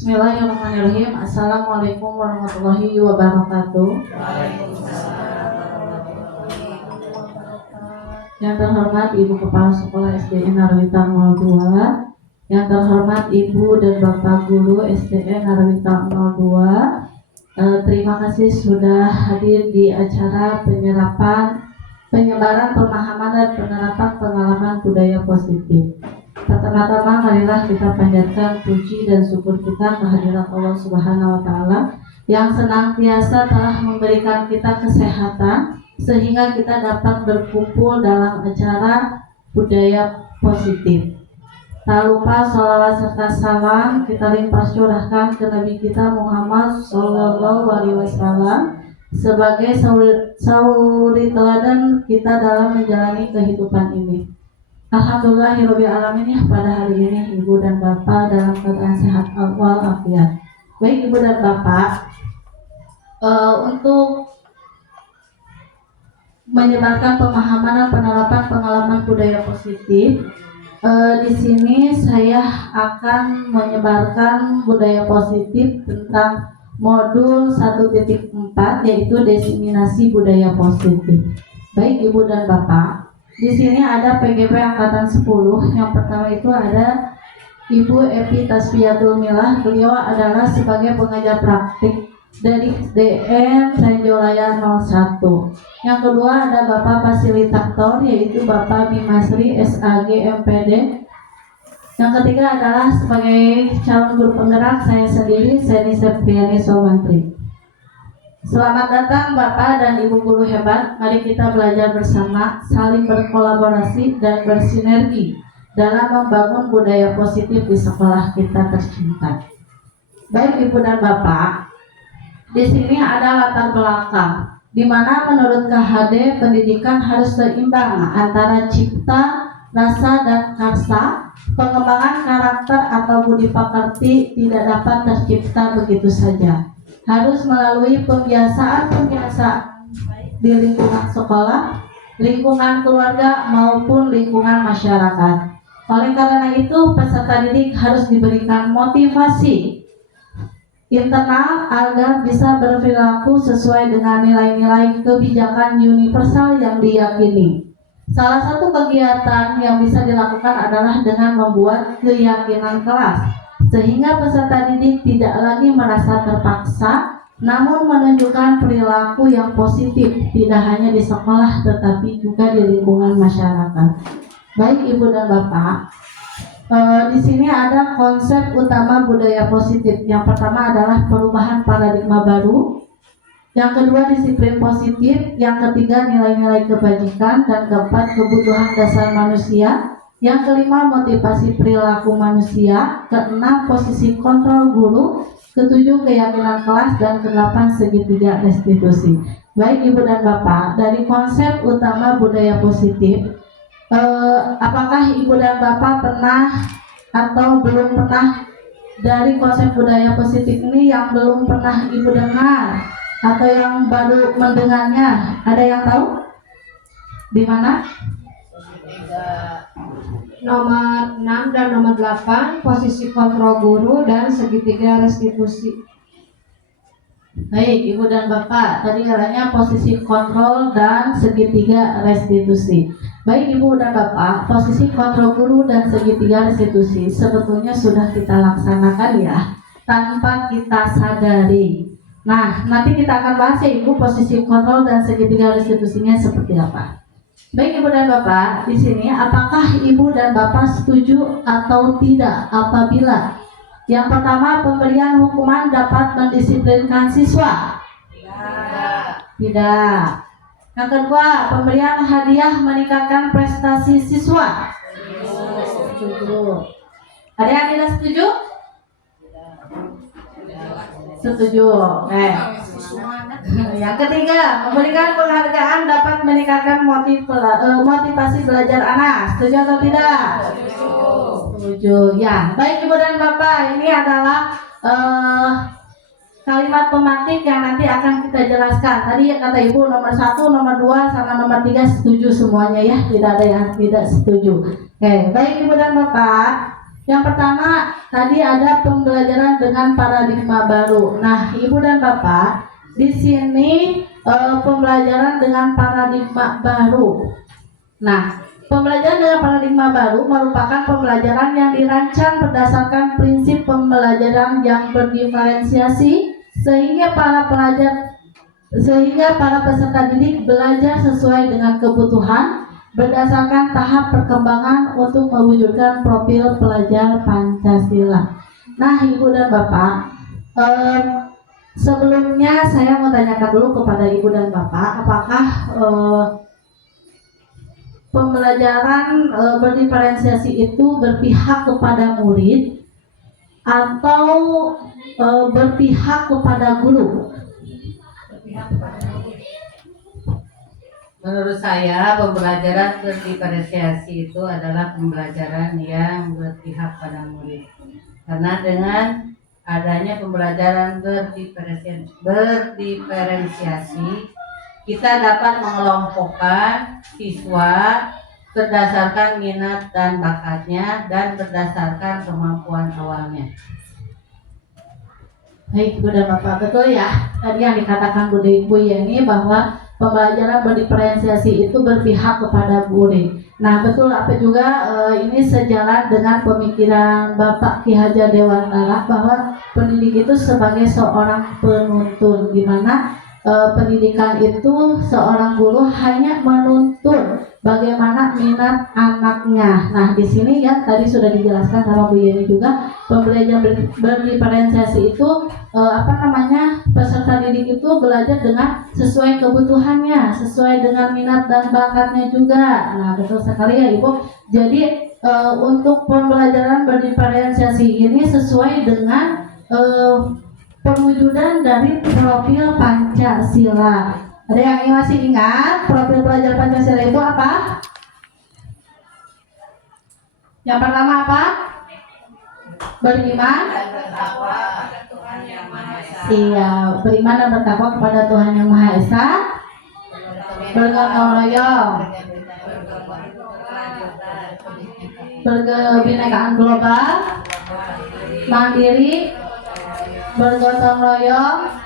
Bismillahirrahmanirrahim. Assalamualaikum warahmatullahi wabarakatuh. Yang terhormat Ibu Kepala Sekolah SDN Narwita 02, yang terhormat Ibu dan Bapak Guru SDN Narwita 02, terima kasih sudah hadir di acara penyebaran pemahaman dan penerapan pengalaman budaya positif. Pertama-tama marilah kita panjatkan puji dan syukur kita kehadirat Allah Subhanahu wa Ta'ala yang senantiasa telah memberikan kita kesehatan sehingga kita dapat berkumpul dalam acara budaya positif. Tak lupa sholawat serta salam kita limpah curahkan ke Nabi kita Muhammad Sallallahu Alaihi Wasallam sebagai sauri teladan kita dalam menjalani kehidupan ini. Alhamdulillahirabbil alamin, pada hari ini Ibu dan Bapak dalam keadaan sehat walafiat. Baik Ibu dan Bapak, untuk menyebarkan pemahaman dan penerapan pengalaman budaya positif, di sini saya akan menyebarkan budaya positif tentang modul 1.4 yaitu diseminasi budaya positif. Baik Ibu dan Bapak, di sini ada PGP angkatan 10. Yang pertama itu ada Ibu Epi Tasbiyatul Milah. Beliau adalah sebagai pengajar praktik dari SDN Tanjolaya 01. Yang kedua ada Bapak fasilitator yaitu Bapak Bimasri SAG MPD. Yang ketiga adalah sebagai calon guru penggerak saya sendiri, Seni Septriani Somantri. Selamat datang Bapak dan Ibu guru hebat. Mari kita belajar bersama, saling berkolaborasi dan bersinergi dalam membangun budaya positif di sekolah kita tercinta. Baik Ibu dan Bapak, di sini ada latar belakang di mana menurut KHD pendidikan harus seimbang antara cipta, rasa dan karsa. Pengembangan karakter atau budi pekerti tidak dapat tercipta begitu saja. Harus melalui pembiasaan di lingkungan sekolah, lingkungan keluarga maupun lingkungan masyarakat. Oleh karena itu, peserta didik harus diberikan motivasi internal agar bisa berperilaku sesuai dengan nilai-nilai kebijakan universal yang diyakini. Salah satu kegiatan yang bisa dilakukan adalah dengan membuat keyakinan kelas, sehingga peserta didik tidak lagi merasa terpaksa, namun menunjukkan perilaku yang positif tidak hanya di sekolah tetapi juga di lingkungan masyarakat. Baik Ibu dan Bapak, di sini ada konsep utama budaya positif. Yang pertama adalah perubahan paradigma baru, yang kedua disiplin positif, yang ketiga nilai-nilai kebajikan, dan keempat kebutuhan dasar manusia. Yang kelima motivasi perilaku manusia, keenam posisi kontrol guru, ketujuh keyakinan kelas, dan kedelapan segitiga restitusi. Baik Ibu dan Bapak, dari konsep utama budaya positif, apakah Ibu dan Bapak pernah atau belum pernah dari konsep budaya positif ini yang belum pernah Ibu dengar atau yang baru mendengarnya? Ada yang tahu? Di mana? Nomor 6 dan nomor 8, posisi kontrol guru dan segitiga restitusi. Baik Ibu dan Bapak, tadi katanya posisi kontrol dan segitiga restitusi. Baik Ibu dan Bapak, posisi kontrol guru dan segitiga restitusi sebetulnya sudah kita laksanakan ya, tanpa kita sadari. Nah, nanti kita akan bahas ya Ibu, posisi kontrol dan segitiga restitusinya seperti apa. Baik Ibu dan Bapak, di sini apakah Ibu dan Bapak setuju atau tidak apabila yang pertama pemberian hukuman dapat mendisiplinkan siswa? Tidak. Yang kedua, pemberian hadiah meningkatkan prestasi siswa? Setuju. Ada yang tidak setuju? Setuju. Yang ketiga, memberikan penghargaan dapat meningkatkan motivasi belajar anak. Setuju atau tidak? Setuju. Ya, baik Ibu dan Bapak, ini adalah kalimat pematik yang nanti akan kita jelaskan. Tadi kata Ibu nomor 1, nomor 2, sama nomor 3 setuju semuanya ya, tidak ada yang tidak setuju. Oke, baik Ibu dan Bapak. Yang pertama tadi ada pembelajaran dengan paradigma baru. Nah, Ibu dan Bapak, di sini pembelajaran dengan paradigma baru. Nah, pembelajaran dengan paradigma baru merupakan pembelajaran yang dirancang berdasarkan prinsip pembelajaran yang berdiferensiasi sehingga para peserta didik belajar sesuai dengan kebutuhan berdasarkan tahap perkembangan untuk mewujudkan profil pelajar Pancasila. Nah, Ibu dan Bapak, sebelumnya saya mau tanyakan dulu kepada Ibu dan Bapak, apakah pembelajaran berdiferensiasi itu berpihak kepada murid atau berpihak kepada guru? Menurut saya, pembelajaran berdiferensiasi itu adalah pembelajaran yang berpihak pada murid. Karena dengan adanya pembelajaran berdiferensiasi, kita dapat mengelompokkan siswa berdasarkan minat dan bakatnya dan berdasarkan kemampuan awalnya. Baik, Bu dan Bapak, betul ya. Tadi yang dikatakan Bu Yeni bahwa pembelajaran berdiferensiasi itu berpihak kepada murid. Nah, betul apa juga ini sejalan dengan pemikiran Bapak Ki Hajar Dewantara bahwa pendidik itu sebagai seorang penuntun, di mana pendidikan itu seorang guru hanya menuntun bagaimana minat anaknya. Nah, di sini ya tadi sudah dijelaskan sama Bu Yeni juga, pembelajaran berdiferensiasi itu peserta didik itu belajar dengan sesuai kebutuhannya, sesuai dengan minat dan bakatnya juga. Nah, betul sekali ya Ibu. Jadi untuk pembelajaran berdiferensiasi ini sesuai dengan perwujudan dari profil Pancasila. Ada yang masih ingat profil pelajar Pancasila itu apa? Yang pertama apa? Beriman, iya, beriman dan bertakwa kepada Tuhan Yang Maha Esa, bergotong royong, berkebinekaan global, mandiri, bergotong royong,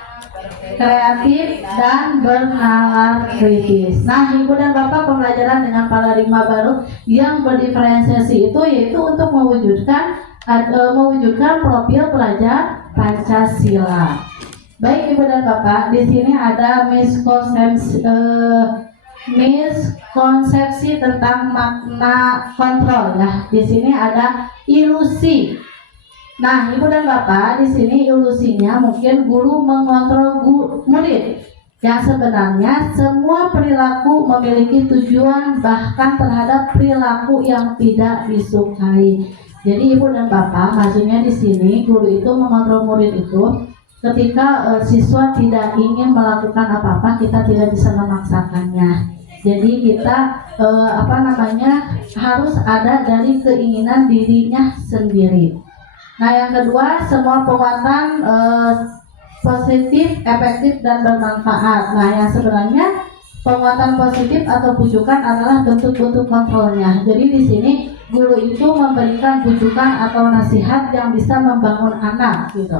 kreatif, dan bernalar kritis. Nah, Ibu dan Bapak, pembelajaran dengan paradigma baru yang berdiferensiasi itu yaitu untuk mewujudkan profil pelajar Pancasila. Baik Ibu dan Bapak, di sini ada miskonsepsi tentang makna kontrol. Nah, di sini ada ilusi. Nah, Ibu dan Bapak, di sini ilusinya mungkin guru mengontrol murid. Yang sebenarnya semua perilaku memiliki tujuan bahkan terhadap perilaku yang tidak disukai. Jadi Ibu dan Bapak, maksudnya di sini guru itu mengontrol murid itu ketika siswa tidak ingin melakukan apa-apa, kita tidak bisa memaksakannya. Jadi kita harus ada dari keinginan dirinya sendiri. Nah, yang kedua, semua penguatan positif, efektif, dan bermanfaat. Nah, yang sebenarnya penguatan positif atau bujukan adalah bentuk-bentuk kontrolnya. Jadi di sini guru itu memberikan bujukan atau nasihat yang bisa membangun anak, gitu.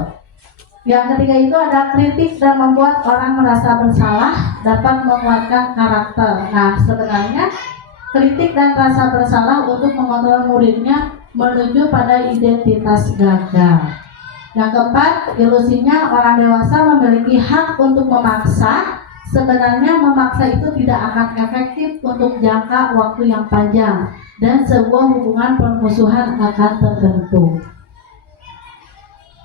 Yang ketiga itu ada kritik dan membuat orang merasa bersalah, dapat menguatkan karakter. Nah, sebenarnya kritik dan rasa bersalah untuk mengontrol muridnya menuju pada identitas gagal. Yang keempat, ilusinya orang dewasa memiliki hak untuk memaksa. Sebenarnya memaksa itu tidak akan efektif untuk jangka waktu yang panjang dan sebuah hubungan permusuhan akan terbentuk.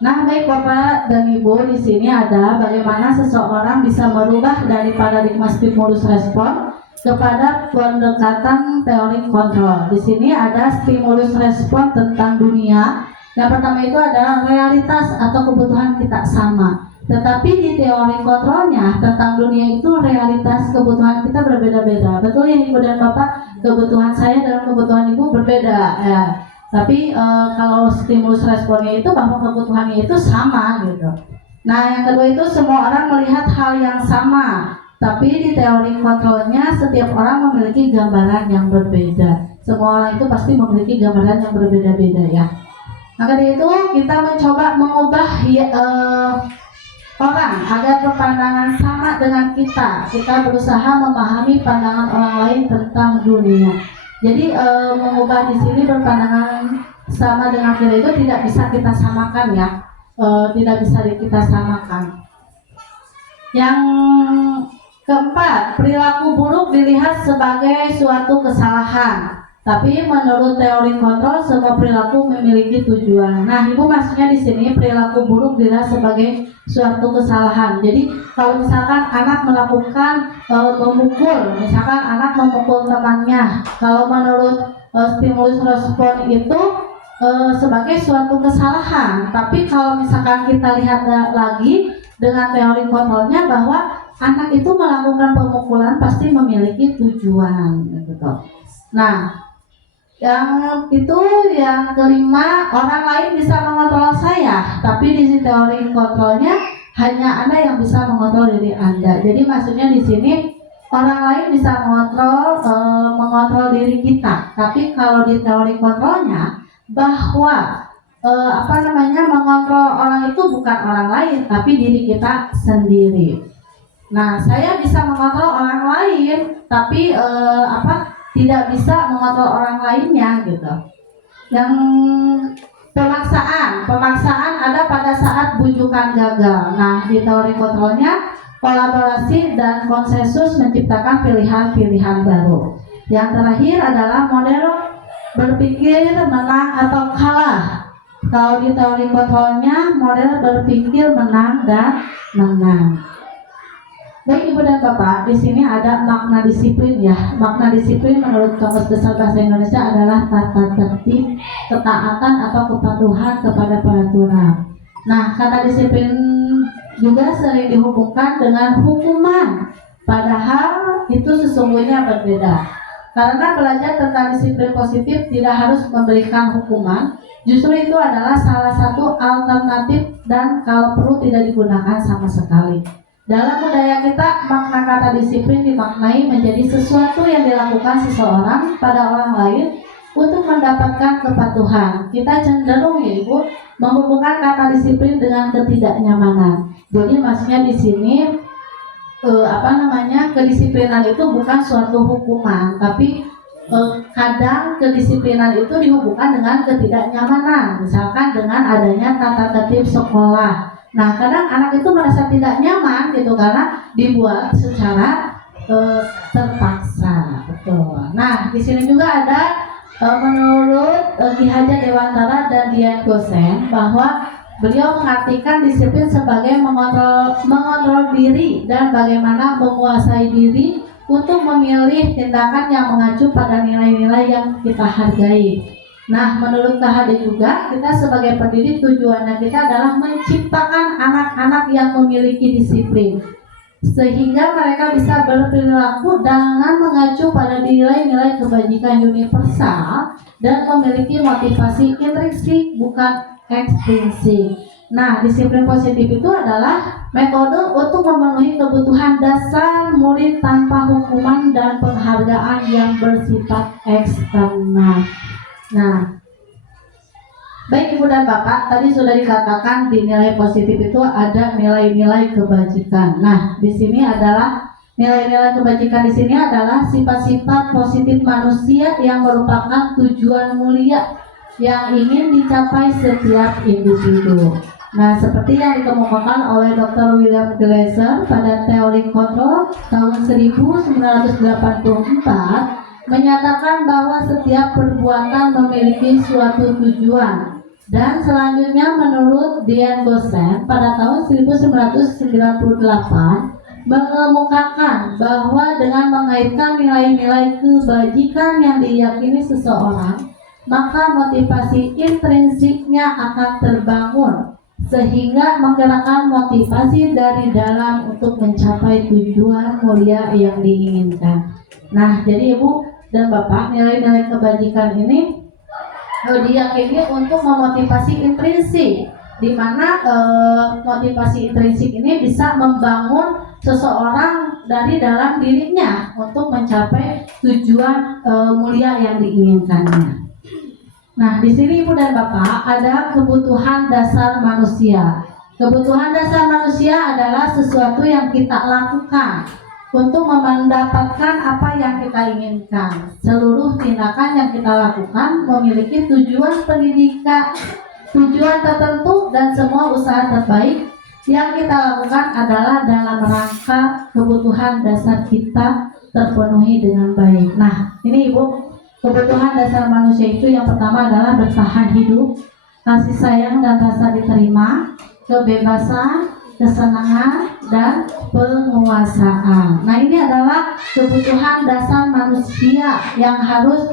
Nah, baik Bapak dan Ibu, di sini ada bagaimana seseorang bisa merubah dari paradigma stimulus respon kepada pendekatan teori kontrol. Di sini ada stimulus respon tentang dunia. Yang pertama itu adalah realitas atau kebutuhan kita sama. Tetapi di teori kontrolnya tentang dunia itu realitas kebutuhan kita berbeda-beda. Betul ya Ibu dan Bapak, kebutuhan saya dan kebutuhan Ibu berbeda. Ya. Tapi kalau stimulus responnya itu bahwa kebutuhannya itu sama gitu. Nah yang kedua itu semua orang melihat hal yang sama. Tapi di teori kontrolnya setiap orang memiliki gambaran yang berbeda. Semua orang itu pasti memiliki gambaran yang berbeda-beda ya. Maka dari itu kita mencoba mengubah orang agar berpandangan sama dengan kita. Kita berusaha memahami pandangan orang lain tentang dunia. Jadi mengubah di sini berpandangan sama dengan kita itu tidak bisa kita samakan ya. Tidak bisa kita samakan. Yang keempat, perilaku buruk dilihat sebagai suatu kesalahan. Tapi menurut teori kontrol semua perilaku memiliki tujuan. Nah, Ibu maksudnya di sini perilaku buruk dilihat sebagai suatu kesalahan. Jadi kalau misalkan anak melakukan memukul, misalkan anak memukul temannya, kalau menurut stimulus respon itu sebagai suatu kesalahan. Tapi kalau misalkan kita lihat lagi dengan teori kontrolnya bahwa anak itu melakukan pemukulan pasti memiliki tujuan, gitu. Nah, yang kelima, orang lain bisa mengontrol saya, tapi di teori kontrolnya hanya Anda yang bisa mengontrol diri Anda. Jadi maksudnya di sini orang lain bisa mengontrol diri kita, tapi kalau di teori kontrolnya bahwa mengontrol orang itu bukan orang lain, tapi diri kita sendiri. Nah, saya bisa mengontrol orang lain, tapi tidak bisa mengontrol orang lainnya gitu. Yang pemaksaan ada pada saat bujukan gagal. Nah, di teori kontrolnya kolaborasi dan konsensus menciptakan pilihan-pilihan baru. Yang terakhir adalah model berpikir menang atau kalah. Kalau di teori kontrolnya model berpikir menang dan menang. Baik Ibu dan Bapak, di sini ada makna disiplin ya. Makna disiplin menurut Kamus Besar Bahasa Indonesia adalah tata tertib, ketaatan atau kepatuhan kepada peraturan. Nah, kata disiplin juga sering dihubungkan dengan hukuman, padahal itu sesungguhnya berbeda. Karena belajar tentang disiplin positif tidak harus memberikan hukuman, justru itu adalah salah satu alternatif dan kalau perlu tidak digunakan sama sekali. Dalam budaya kita, makna kata disiplin dimaknai menjadi sesuatu yang dilakukan seseorang pada orang lain untuk mendapatkan kepatuhan. Kita cenderung ya Ibu menghubungkan kata disiplin dengan ketidaknyamanan. Jadi maksudnya di sini kedisiplinan itu bukan suatu hukuman, tapi kadang kedisiplinan itu dihubungkan dengan ketidaknyamanan. Misalkan dengan adanya tata tertib sekolah. Nah, kadang anak itu merasa tidak nyaman gitu karena dibuat secara terpaksa, betul. Nah, di sini juga ada menurut Ki Hajar Dewantara dan Dian Gosen bahwa beliau mengartikan disiplin sebagai mengontrol diri dan bagaimana menguasai diri untuk memilih tindakan yang mengacu pada nilai-nilai yang kita hargai. Nah, menurut KHD juga, kita sebagai pendidik tujuannya kita adalah menciptakan anak-anak yang memiliki disiplin sehingga mereka bisa berperilaku dengan mengacu pada nilai-nilai kebajikan universal dan memiliki motivasi intrinsik bukan ekstrinsik. Nah, disiplin positif itu adalah metode untuk memenuhi kebutuhan dasar murid tanpa hukuman dan penghargaan yang bersifat eksternal. Nah, baik Ibu dan Bapak, tadi sudah dikatakan di nilai positif itu ada nilai-nilai kebajikan. Nah, di sini adalah nilai-nilai kebajikan di sini adalah sifat-sifat positif manusia yang merupakan tujuan mulia yang ingin dicapai setiap individu. Nah, seperti yang dikemukakan oleh Dr. William Glasser pada teori kontrol tahun 1984 menyatakan bahwa setiap perbuatan memiliki suatu tujuan. Dan selanjutnya menurut Dian Gosen pada tahun 1998 mengemukakan bahwa dengan mengaitkan nilai-nilai kebajikan yang diyakini seseorang, maka motivasi intrinsiknya akan terbangun sehingga menggerakkan motivasi dari dalam untuk mencapai tujuan mulia yang diinginkan. Nah, jadi Ibu dan Bapak, nilai-nilai kebajikan ini diyakini untuk memotivasi intrinsik, di mana motivasi intrinsik ini bisa membangun seseorang dari dalam dirinya untuk mencapai tujuan mulia yang diinginkannya. Nah, di sini Ibu dan Bapak ada kebutuhan dasar manusia. Kebutuhan dasar manusia adalah sesuatu yang kita lakukan untuk mendapatkan apa yang kita inginkan. Seluruh tindakan yang kita lakukan memiliki tujuan pendidikan, tujuan tertentu, dan semua usaha terbaik yang kita lakukan adalah dalam rangka kebutuhan dasar kita terpenuhi dengan baik. Nah, ini Ibu, kebutuhan dasar manusia itu yang pertama adalah bertahan hidup, kasih sayang dan rasa diterima, kebebasan, kesenangan, dan penguasaan. Nah, ini adalah kebutuhan dasar manusia yang harus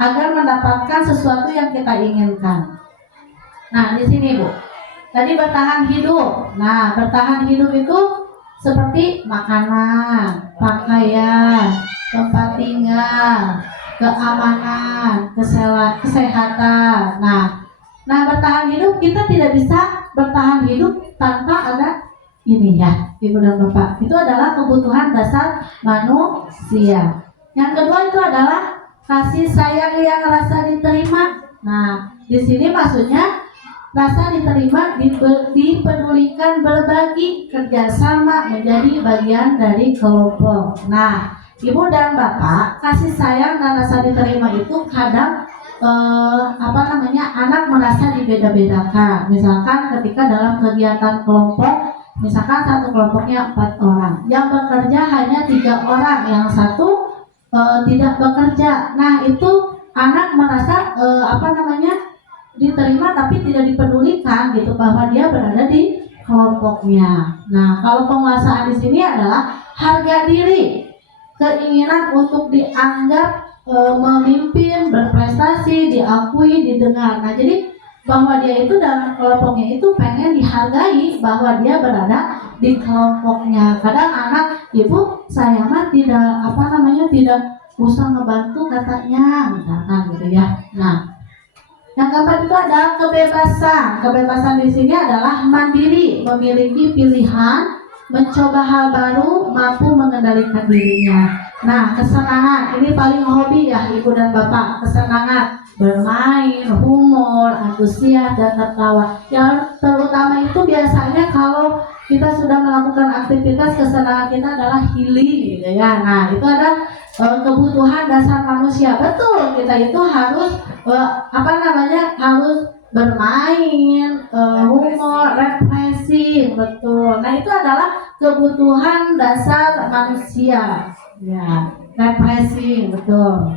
agar mendapatkan sesuatu yang kita inginkan. Nah, di sini Bu, tadi bertahan hidup. Nah, bertahan hidup itu seperti makanan, pakaian, tempat tinggal, keamanan, kesehatan. Nah, bertahan hidup, kita tidak bisa bertahan hidup tanpa ada ini ya, Ibu dan Bapak. Itu adalah kebutuhan dasar manusia. Yang kedua itu adalah kasih sayang yang rasa diterima. Nah, di sini maksudnya rasa diterima, dipedulikan, berbagi, kerjasama, menjadi bagian dari kelompok. Nah, Ibu dan Bapak, kasih sayang dan rasa diterima itu kadang anak merasa dibeda-bedakan. Misalkan ketika dalam kegiatan kelompok, misalkan satu kelompoknya 4 orang, yang bekerja hanya 3 orang, yang satu tidak bekerja. Nah, itu anak merasa diterima tapi tidak dipedulikan gitu, bahwa dia berada di kelompoknya. Nah, kalau penguasaan di sini adalah harga diri, keinginan untuk dianggap memimpin, berprestasi, diakui, didengar. Nah, jadi bahwa dia itu dalam kelompoknya itu pengen dihargai bahwa dia berada di kelompoknya. Kadang anak, Ibu, saya mah tidak usah ngebantu katanya, misalkan gitu ya. Nah, yang keempat itu adalah kebebasan. Kebebasan di sini adalah mandiri, memiliki pilihan, mencoba hal baru, mampu mengendalikan dirinya. Nah, kesenangan ini paling hobi ya Ibu dan Bapak. Kesenangan bermain, humor, antusias, dan tertawa. Yang terutama itu biasanya kalau kita sudah melakukan aktivitas, kesenangan kita adalah healing gitu ya. Nah, itu ada kebutuhan dasar manusia. Betul, kita itu harus harus bermain, humor, refreshing, betul. Nah, itu adalah kebutuhan dasar manusia. Ya, refreshing, betul.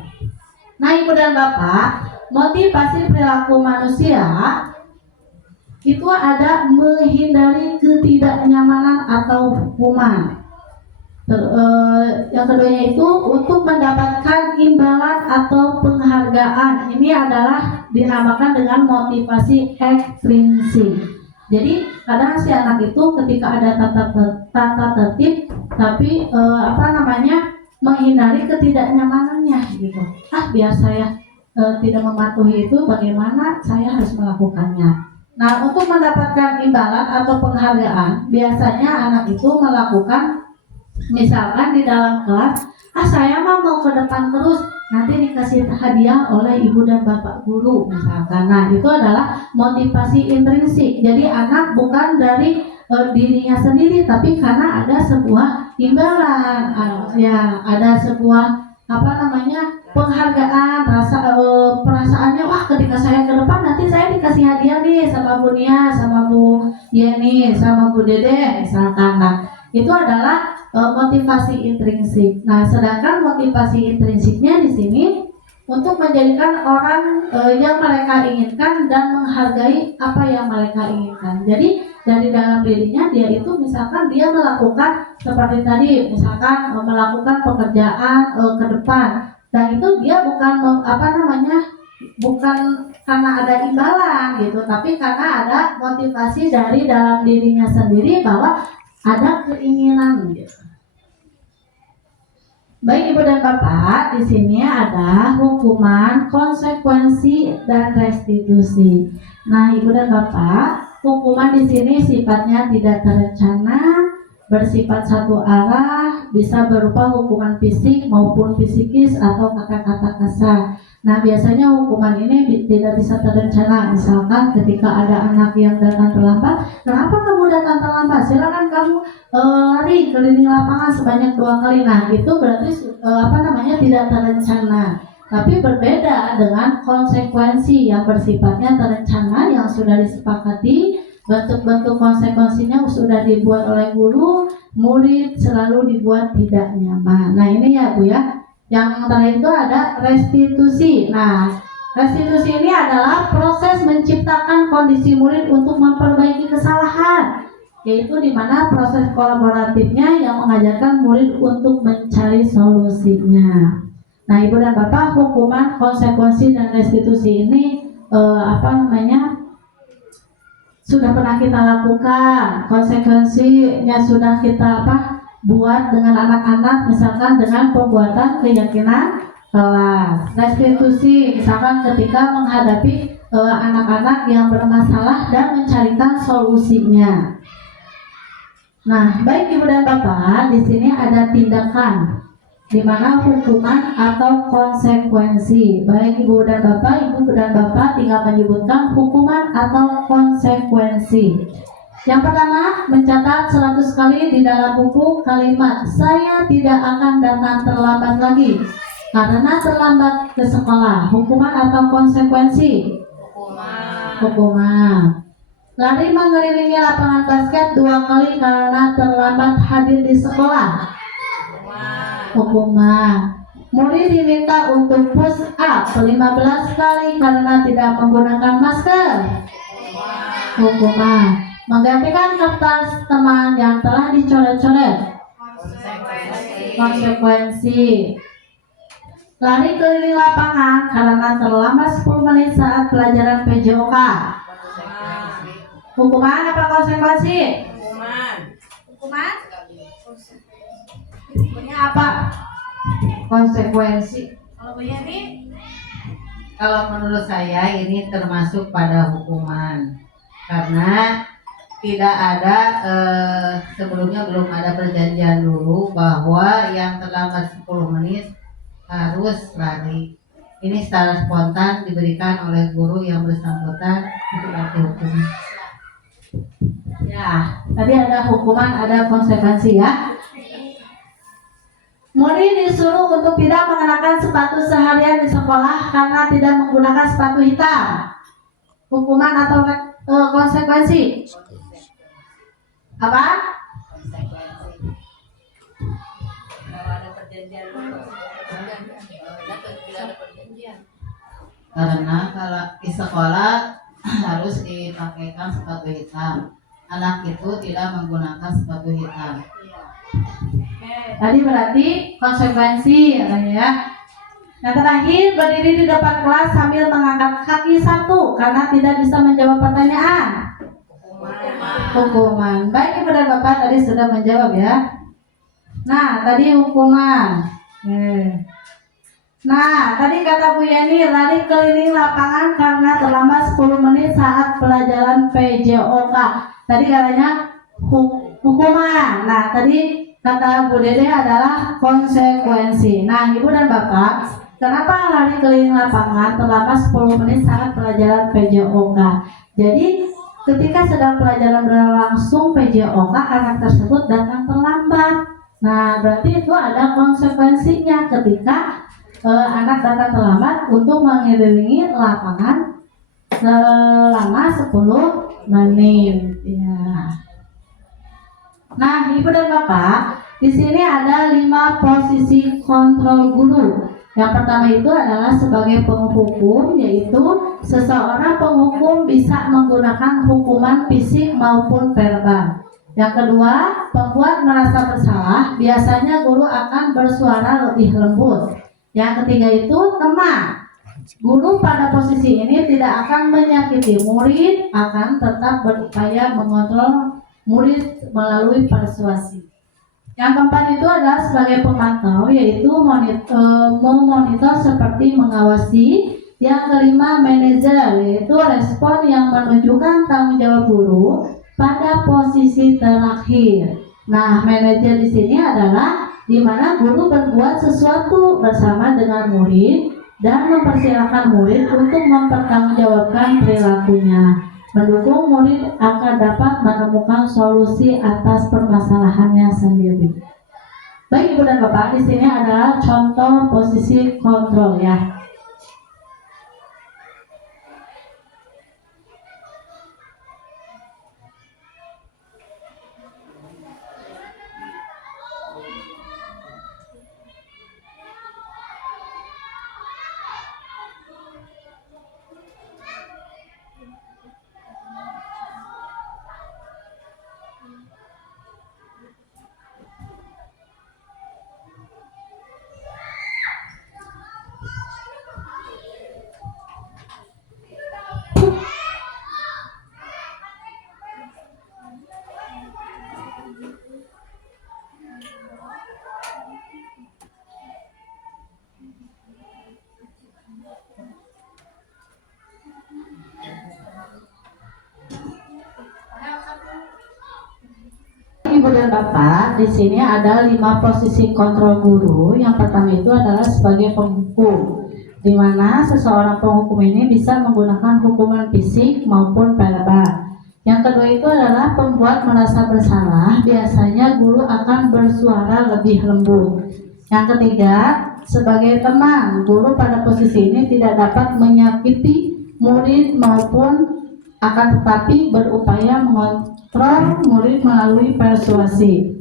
Nah, Ibu dan Bapak, motivasi perilaku manusia itu ada menghindari ketidaknyamanan atau hukuman. Yang keduanya itu untuk mendapatkan imbalan atau penghargaan. Ini adalah dinamakan dengan motivasi ekstrinsik. Jadi kadang si anak itu ketika ada tata tertib, tapi menghindari ketidaknyamanannya gitu. Biar saya tidak mematuhi itu, bagaimana saya harus melakukannya. Nah, untuk mendapatkan imbalan atau penghargaan, biasanya anak itu melakukan, misalkan di dalam kelas, saya mau ke depan terus, nanti dikasih hadiah oleh ibu dan bapak guru, misalkan. Nah, itu adalah motivasi intrinsik. Jadi anak bukan dari dirinya sendiri, tapi karena ada sebuah imbalan, ada sebuah penghargaan, perasaannya, wah ketika saya ke depan nanti saya dikasih hadiah nih sama Bu Nia, sama Bu Yeni, sama Bu Dede, misalkan. Nah, itu adalah motivasi intrinsik. Nah, sedangkan motivasi intrinsiknya di sini untuk menjadikan orang yang mereka inginkan dan menghargai apa yang mereka inginkan. Jadi dari dalam dirinya dia itu, misalkan dia melakukan seperti tadi, misalkan melakukan pekerjaan ke depan, dan itu dia bukan karena ada imbalan gitu, tapi karena ada motivasi dari dalam dirinya sendiri bahwa ada keinginan gitu. Baik Ibu dan Bapak, di sini ada hukuman, konsekuensi, dan restitusi. Nah, Ibu dan Bapak, hukuman di sini sifatnya tidak terencana, bersifat satu arah, bisa berupa hukuman fisik maupun psikis atau kata-kata kasar. Nah, biasanya hukuman ini tidak bisa terencana. Misalkan ketika ada anak yang datang terlambat, kenapa kamu datang terlambat? Silakan kamu lari keliling lapangan sebanyak 2 kali. Nah, itu berarti tidak terencana. Tapi berbeda dengan konsekuensi yang bersifatnya terencana, yang sudah disepakati, bentuk-bentuk konsekuensinya sudah dibuat oleh guru, murid selalu dibuat tidak nyaman. Nah, ini ya Bu ya. Yang terakhir itu ada restitusi. Nah, restitusi ini adalah proses menciptakan kondisi murid untuk memperbaiki kesalahan, yaitu di mana proses kolaboratifnya yang mengajarkan murid untuk mencari solusinya. Nah, Ibu dan Bapak, hukuman, konsekuensi, dan restitusi ini sudah pernah kita lakukan. Konsekuensinya sudah kita buat dengan anak-anak, misalkan dengan pembuatan keyakinan kelas. Restitusi misalkan ketika menghadapi anak-anak yang bermasalah dan mencarikan solusinya. Nah, baik Ibu dan Bapak, di sini ada tindakan, di mana hukuman atau konsekuensi. Baik Ibu dan Bapak tinggal menyebutkan hukuman atau konsekuensi. Yang pertama, mencatat 100 kali di dalam buku kalimat "Saya tidak akan datang terlambat lagi karena terlambat ke sekolah." Hukuman atau konsekuensi? Hukuman. Lari mengelilingi lapangan basket 2 kali karena terlambat hadir di sekolah. Hukuman. Murid diminta untuk push up 15 kali karena tidak menggunakan masker. Hukuman. Menggantikan kertas teman yang telah dicoret-coret. Konsekuensi. Lari keliling lapangan karena terlambat 10 menit saat pelajaran PJOK. Hukuman apa konsekuensi? Hukuman? Hukumnya apa? Konsekuensi. Kalau Bu Yani? Kalau menurut saya ini termasuk pada hukuman, karena tidak ada sebelumnya belum ada perjanjian dulu bahwa yang terlambat 10 menit harus lari. Ini secara spontan diberikan oleh guru yang bersangkutan untuk dihukum. Ya, tadi ada hukuman, ada konsekuensi ya. Murid disuruh untuk tidak mengenakan sepatu seharian di sekolah karena tidak menggunakan sepatu hitam. Hukuman atau konsekuensi? Apa? Karena kalau di sekolah harus dipakaikan sepatu hitam. Anak itu tidak menggunakan sepatu hitam. Tadi berarti konsekuensi ya. Yang terakhir, berdiri di depan kelas sambil mengangkat kaki satu karena tidak bisa menjawab pertanyaan. Hukuman. Baik Ibu dan Bapak, tadi sudah menjawab ya. Nah, tadi hukuman. Nah, tadi kata Bu Yani, lari keliling lapangan karena terlambat 10 menit saat pelajaran PJOK. Tadi katanya hukuman. Nah, tadi kata Bu Dede adalah konsekuensi. Nah, Ibu dan Bapak, kenapa lari keliling lapangan terlambat 10 menit saat pelajaran PJOK? Jadi, ketika sedang pelajaran berlangsung PJOK, anak tersebut datang terlambat. Nah, berarti itu ada konsekuensinya ketika anak datang terlambat untuk mengelilingi lapangan selama 10 menit. Ya. Nah, Ibu dan Bapak, di sini ada 5 posisi kontrol guru. Yang pertama itu adalah sebagai penghukum, yaitu seseorang penghukum bisa menggunakan hukuman fisik maupun verbal. Yang kedua, pembuat merasa bersalah, biasanya guru akan bersuara lebih lembut. Yang ketiga itu teman. Guru pada posisi ini tidak akan menyakiti murid, akan tetap berupaya mengontrol murid melalui persuasi. Yang keempat itu adalah sebagai pemantau, yaitu memonitor seperti mengawasi. Yang kelima, manajer, yaitu respon yang menunjukkan tanggung jawab guru pada posisi terakhir. Nah, manajer di sini adalah di mana guru berbuat sesuatu bersama dengan murid dan mempersilahkan murid untuk mempertanggungjawabkan perilakunya, mendukung murid agar dapat menemukan solusi atas permasalahannya sendiri. Baik Ibu dan Bapak, di sini adalah contoh posisi kontrol ya. Ibu dan Bapak, di sini ada 5 posisi kontrol guru. Yang pertama itu adalah sebagai penghukum, di mana seseorang penghukum ini bisa menggunakan hukuman fisik maupun verbal. Yang kedua itu adalah pembuat merasa bersalah. Biasanya guru akan bersuara lebih lembut. Yang ketiga, sebagai teman, guru pada posisi ini tidak dapat menyakiti murid maupun akan tetapi berupaya mengontrol murid melalui persuasi.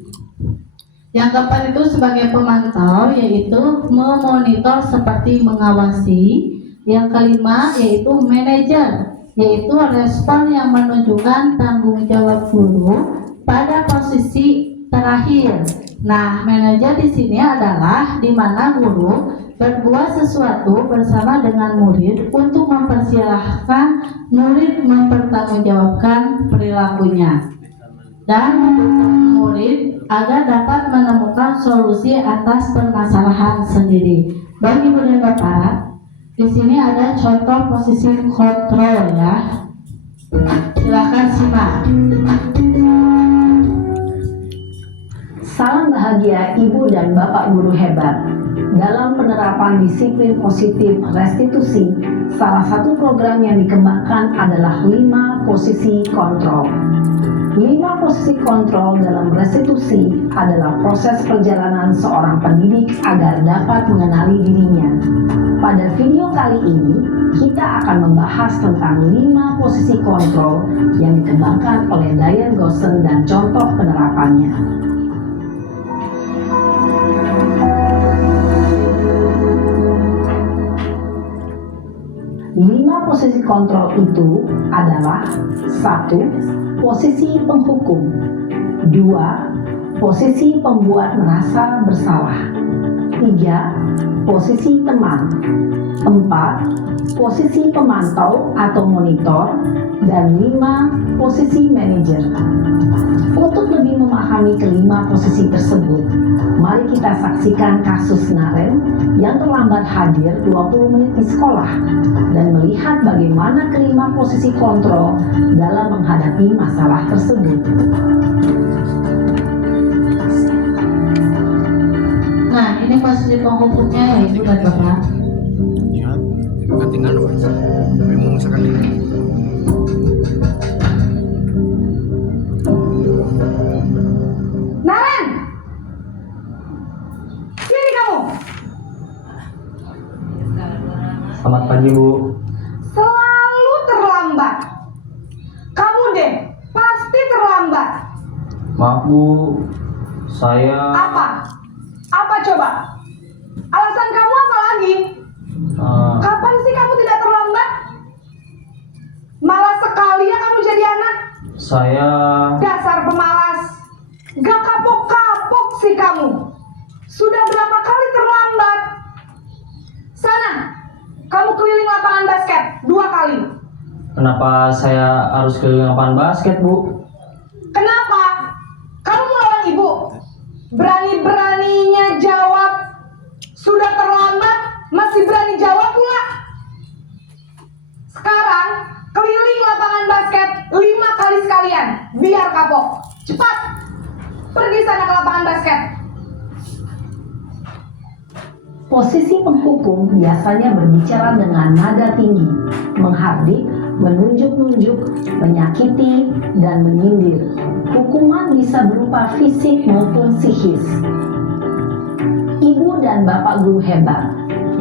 Yang keempat itu sebagai pemantau, yaitu memonitor seperti mengawasi. Yang kelima yaitu manajer, yaitu respon yang menunjukkan tanggung jawab guru pada posisi terakhir. Nah, manajer di sini adalah di mana guru berbuat sesuatu bersama dengan murid untuk mempersilahkan murid mempertanggungjawabkan perilakunya dan mendukung murid agar dapat menemukan solusi atas permasalahan sendiri. Bagi Ibu dan Bapak, di sini ada contoh posisi kontrol ya. Silakan simak. Salam bahagia Ibu dan Bapak guru hebat. Dalam penerapan disiplin positif restitusi, salah satu program yang dikembangkan adalah 5 posisi kontrol. 5 posisi kontrol dalam restitusi adalah proses perjalanan seorang pendidik agar dapat mengenali dirinya. Pada video kali ini, kita akan membahas tentang 5 posisi kontrol yang dikembangkan oleh Diane Gossen dan contoh penerapannya. 5 posisi kontrol itu adalah 1. Posisi penghukum, 2. Posisi pembuat merasa bersalah, 3. Posisi teman, 4. Posisi pemantau atau monitor, dan 5. Posisi manajer. Untuk lebih memahami kelima posisi tersebut, mari kita saksikan kasus Naren yang terlambat hadir 20 menit di sekolah dan melihat bagaimana kelima posisi kontrol dalam menghadapi masalah tersebut. Nah, ini posisi penghukumnya ya Ibu dan Bapak. Ya, itu kan tinggal Mas. Tapi mau misalkan ini. Naren! Sini kamu! Selamat pagi Bu. Selalu terlambat. Kamu deh, pasti terlambat. Maaf Bu, saya Apa? Apa coba? Alasan kamu apa lagi? Kapan sih kamu tidak terlambat? Malas sekali ya kamu jadi anak. saya Dasar pemalas. Gak kapok-kapok sih kamu. Sudah berapa kali terlambat? Sana, Kamu keliling lapangan basket 2 kali. Kenapa saya harus keliling lapangan basket, Bu? Kenapa? Kamu mau lawan ibu? Berani-beraninya jawab. Sudah terlambat, masih berani jawab pula. Sekarang, keliling lapangan basket 5 kali sekalian. Biar kapok. Cepat. Pergi sana ke lapangan basket. Posisi penghukum biasanya berbicara dengan nada tinggi, menghardik, menunjuk-nunjuk, menyakiti, dan menyindir. Hukuman bisa berupa fisik maupun psikis. Ibu dan bapak guru hebat.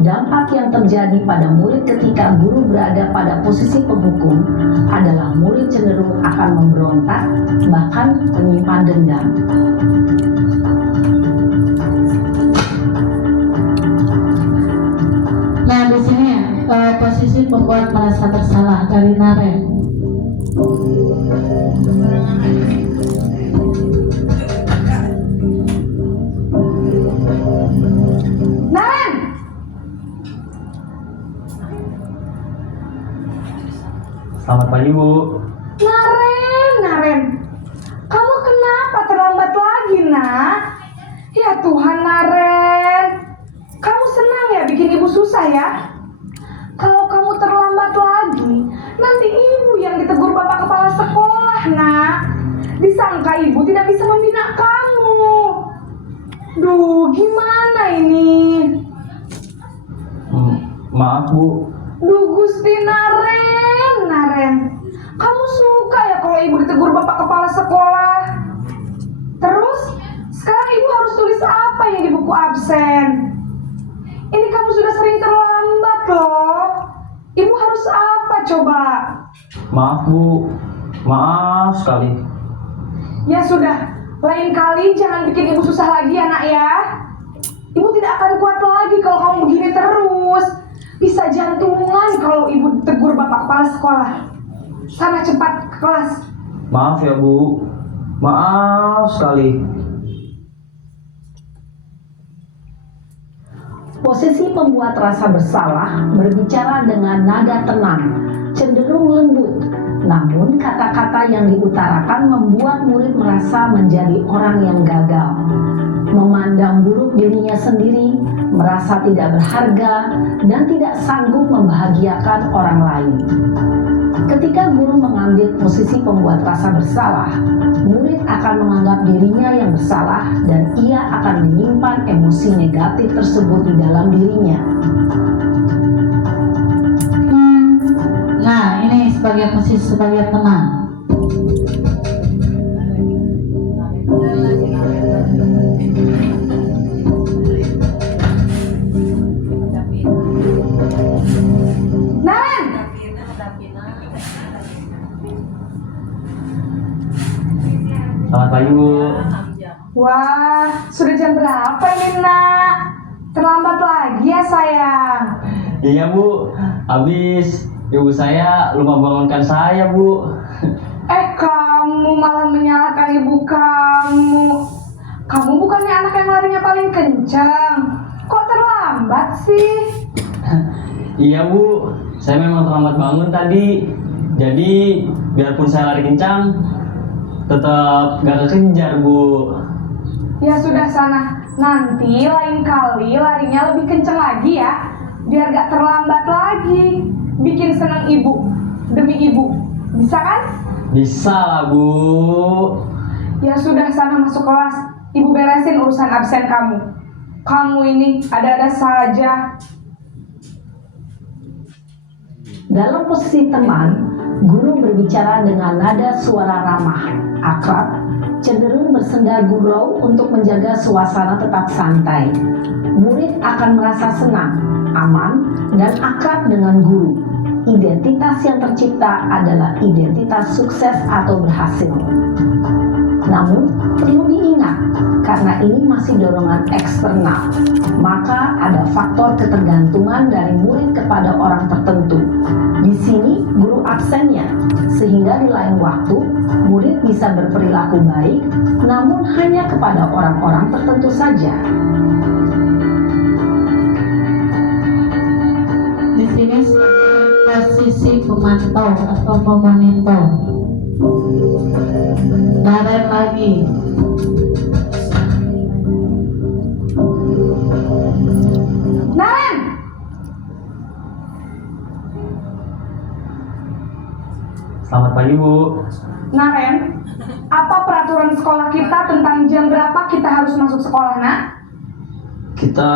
Dampak yang terjadi pada murid ketika guru berada pada posisi penghukum adalah murid cenderung akan memberontak, bahkan menyimpan dendam. Nah, di sini posisi pembuat merasa bersalah dari Naren. Naren! Selamat pagi, Bu. Naren. Kamu kenapa terlambat lagi, nak? Ya Tuhan, Naren. Kamu senang ya bikin ibu susah ya? Kalau kamu terlambat lagi, nanti ibu yang ditegur bapak kepala sekolah, nak. Disangka ibu tidak bisa membina kamu. Duh, gimana ini? Maaf, Bu. Duh, Gusti Naren. Kamu suka ya kalau ibu ditegur bapak kepala sekolah? Terus, sekarang ibu harus tulis apa yang di buku absen? Ini kamu sudah sering terlambat loh. Ibu harus apa coba? Maaf, Bu. Maaf sekali. Ya sudah, lain kali jangan bikin ibu susah lagi ya nak ya. Ibu tidak akan kuat lagi kalau kamu begini terus. Bisa jantungan kalau ibu tegur bapak kepala sekolah. Sana cepat ke kelas. Maaf ya, Bu. Maaf sekali. Posisi pembuat rasa bersalah berbicara dengan nada tenang, cenderung lembut. Namun kata-kata yang diutarakan membuat murid merasa menjadi orang yang gagal, memandang buruk dirinya sendiri, merasa tidak berharga, dan tidak sanggup membahagiakan orang lain. Ketika guru mengambil posisi pembuat rasa bersalah, murid akan menganggap dirinya yang bersalah dan ia akan menyimpan emosi negatif tersebut di dalam dirinya. Nah, ini sebagai posisi sebagai tenang. Naren! Selamat pagi, Bu. Wah, sudah jam berapa ini nak? Terlambat lagi ya sayang. Iya, Bu. Habis ibu saya lupa bangunkan saya, Bu. Kamu malah menyalahkan ibu kamu. Kamu bukannya anak yang larinya paling kencang. Kok terlambat sih? Iya, Bu. Saya memang terlambat bangun tadi. Jadi, biarpun saya lari kencang, tetap gak kekejar, Bu. Ya sudah sana. Nanti lain kali larinya lebih kencang lagi ya. Biar gak terlambat lagi. Bikin senang ibu. Demi ibu. Bisa kan? Bisa lah, Bu. Ya sudah sana masuk kelas. Ibu beresin urusan absen kamu. Kamu ini ada-ada saja. Dalam posisi teman, guru berbicara dengan nada suara ramah, akrab, cenderung bersenda gurau untuk menjaga suasana tetap santai. Murid akan merasa senang, aman, dan akrab dengan guru. Identitas yang tercipta adalah identitas sukses atau berhasil. Namun, perlu diingat, karena ini masih dorongan eksternal, maka ada faktor ketergantungan dari murid kepada orang tertentu. Di sini, guru absennya, sehingga di lain waktu, murid bisa berperilaku baik, namun hanya kepada orang-orang tertentu saja. di sini posisi pemantau atau pemonitor. Naren lagi. Naren, Selamat pagi Bu. Naren, apa peraturan sekolah kita tentang jam berapa kita harus masuk sekolah, nak? Kita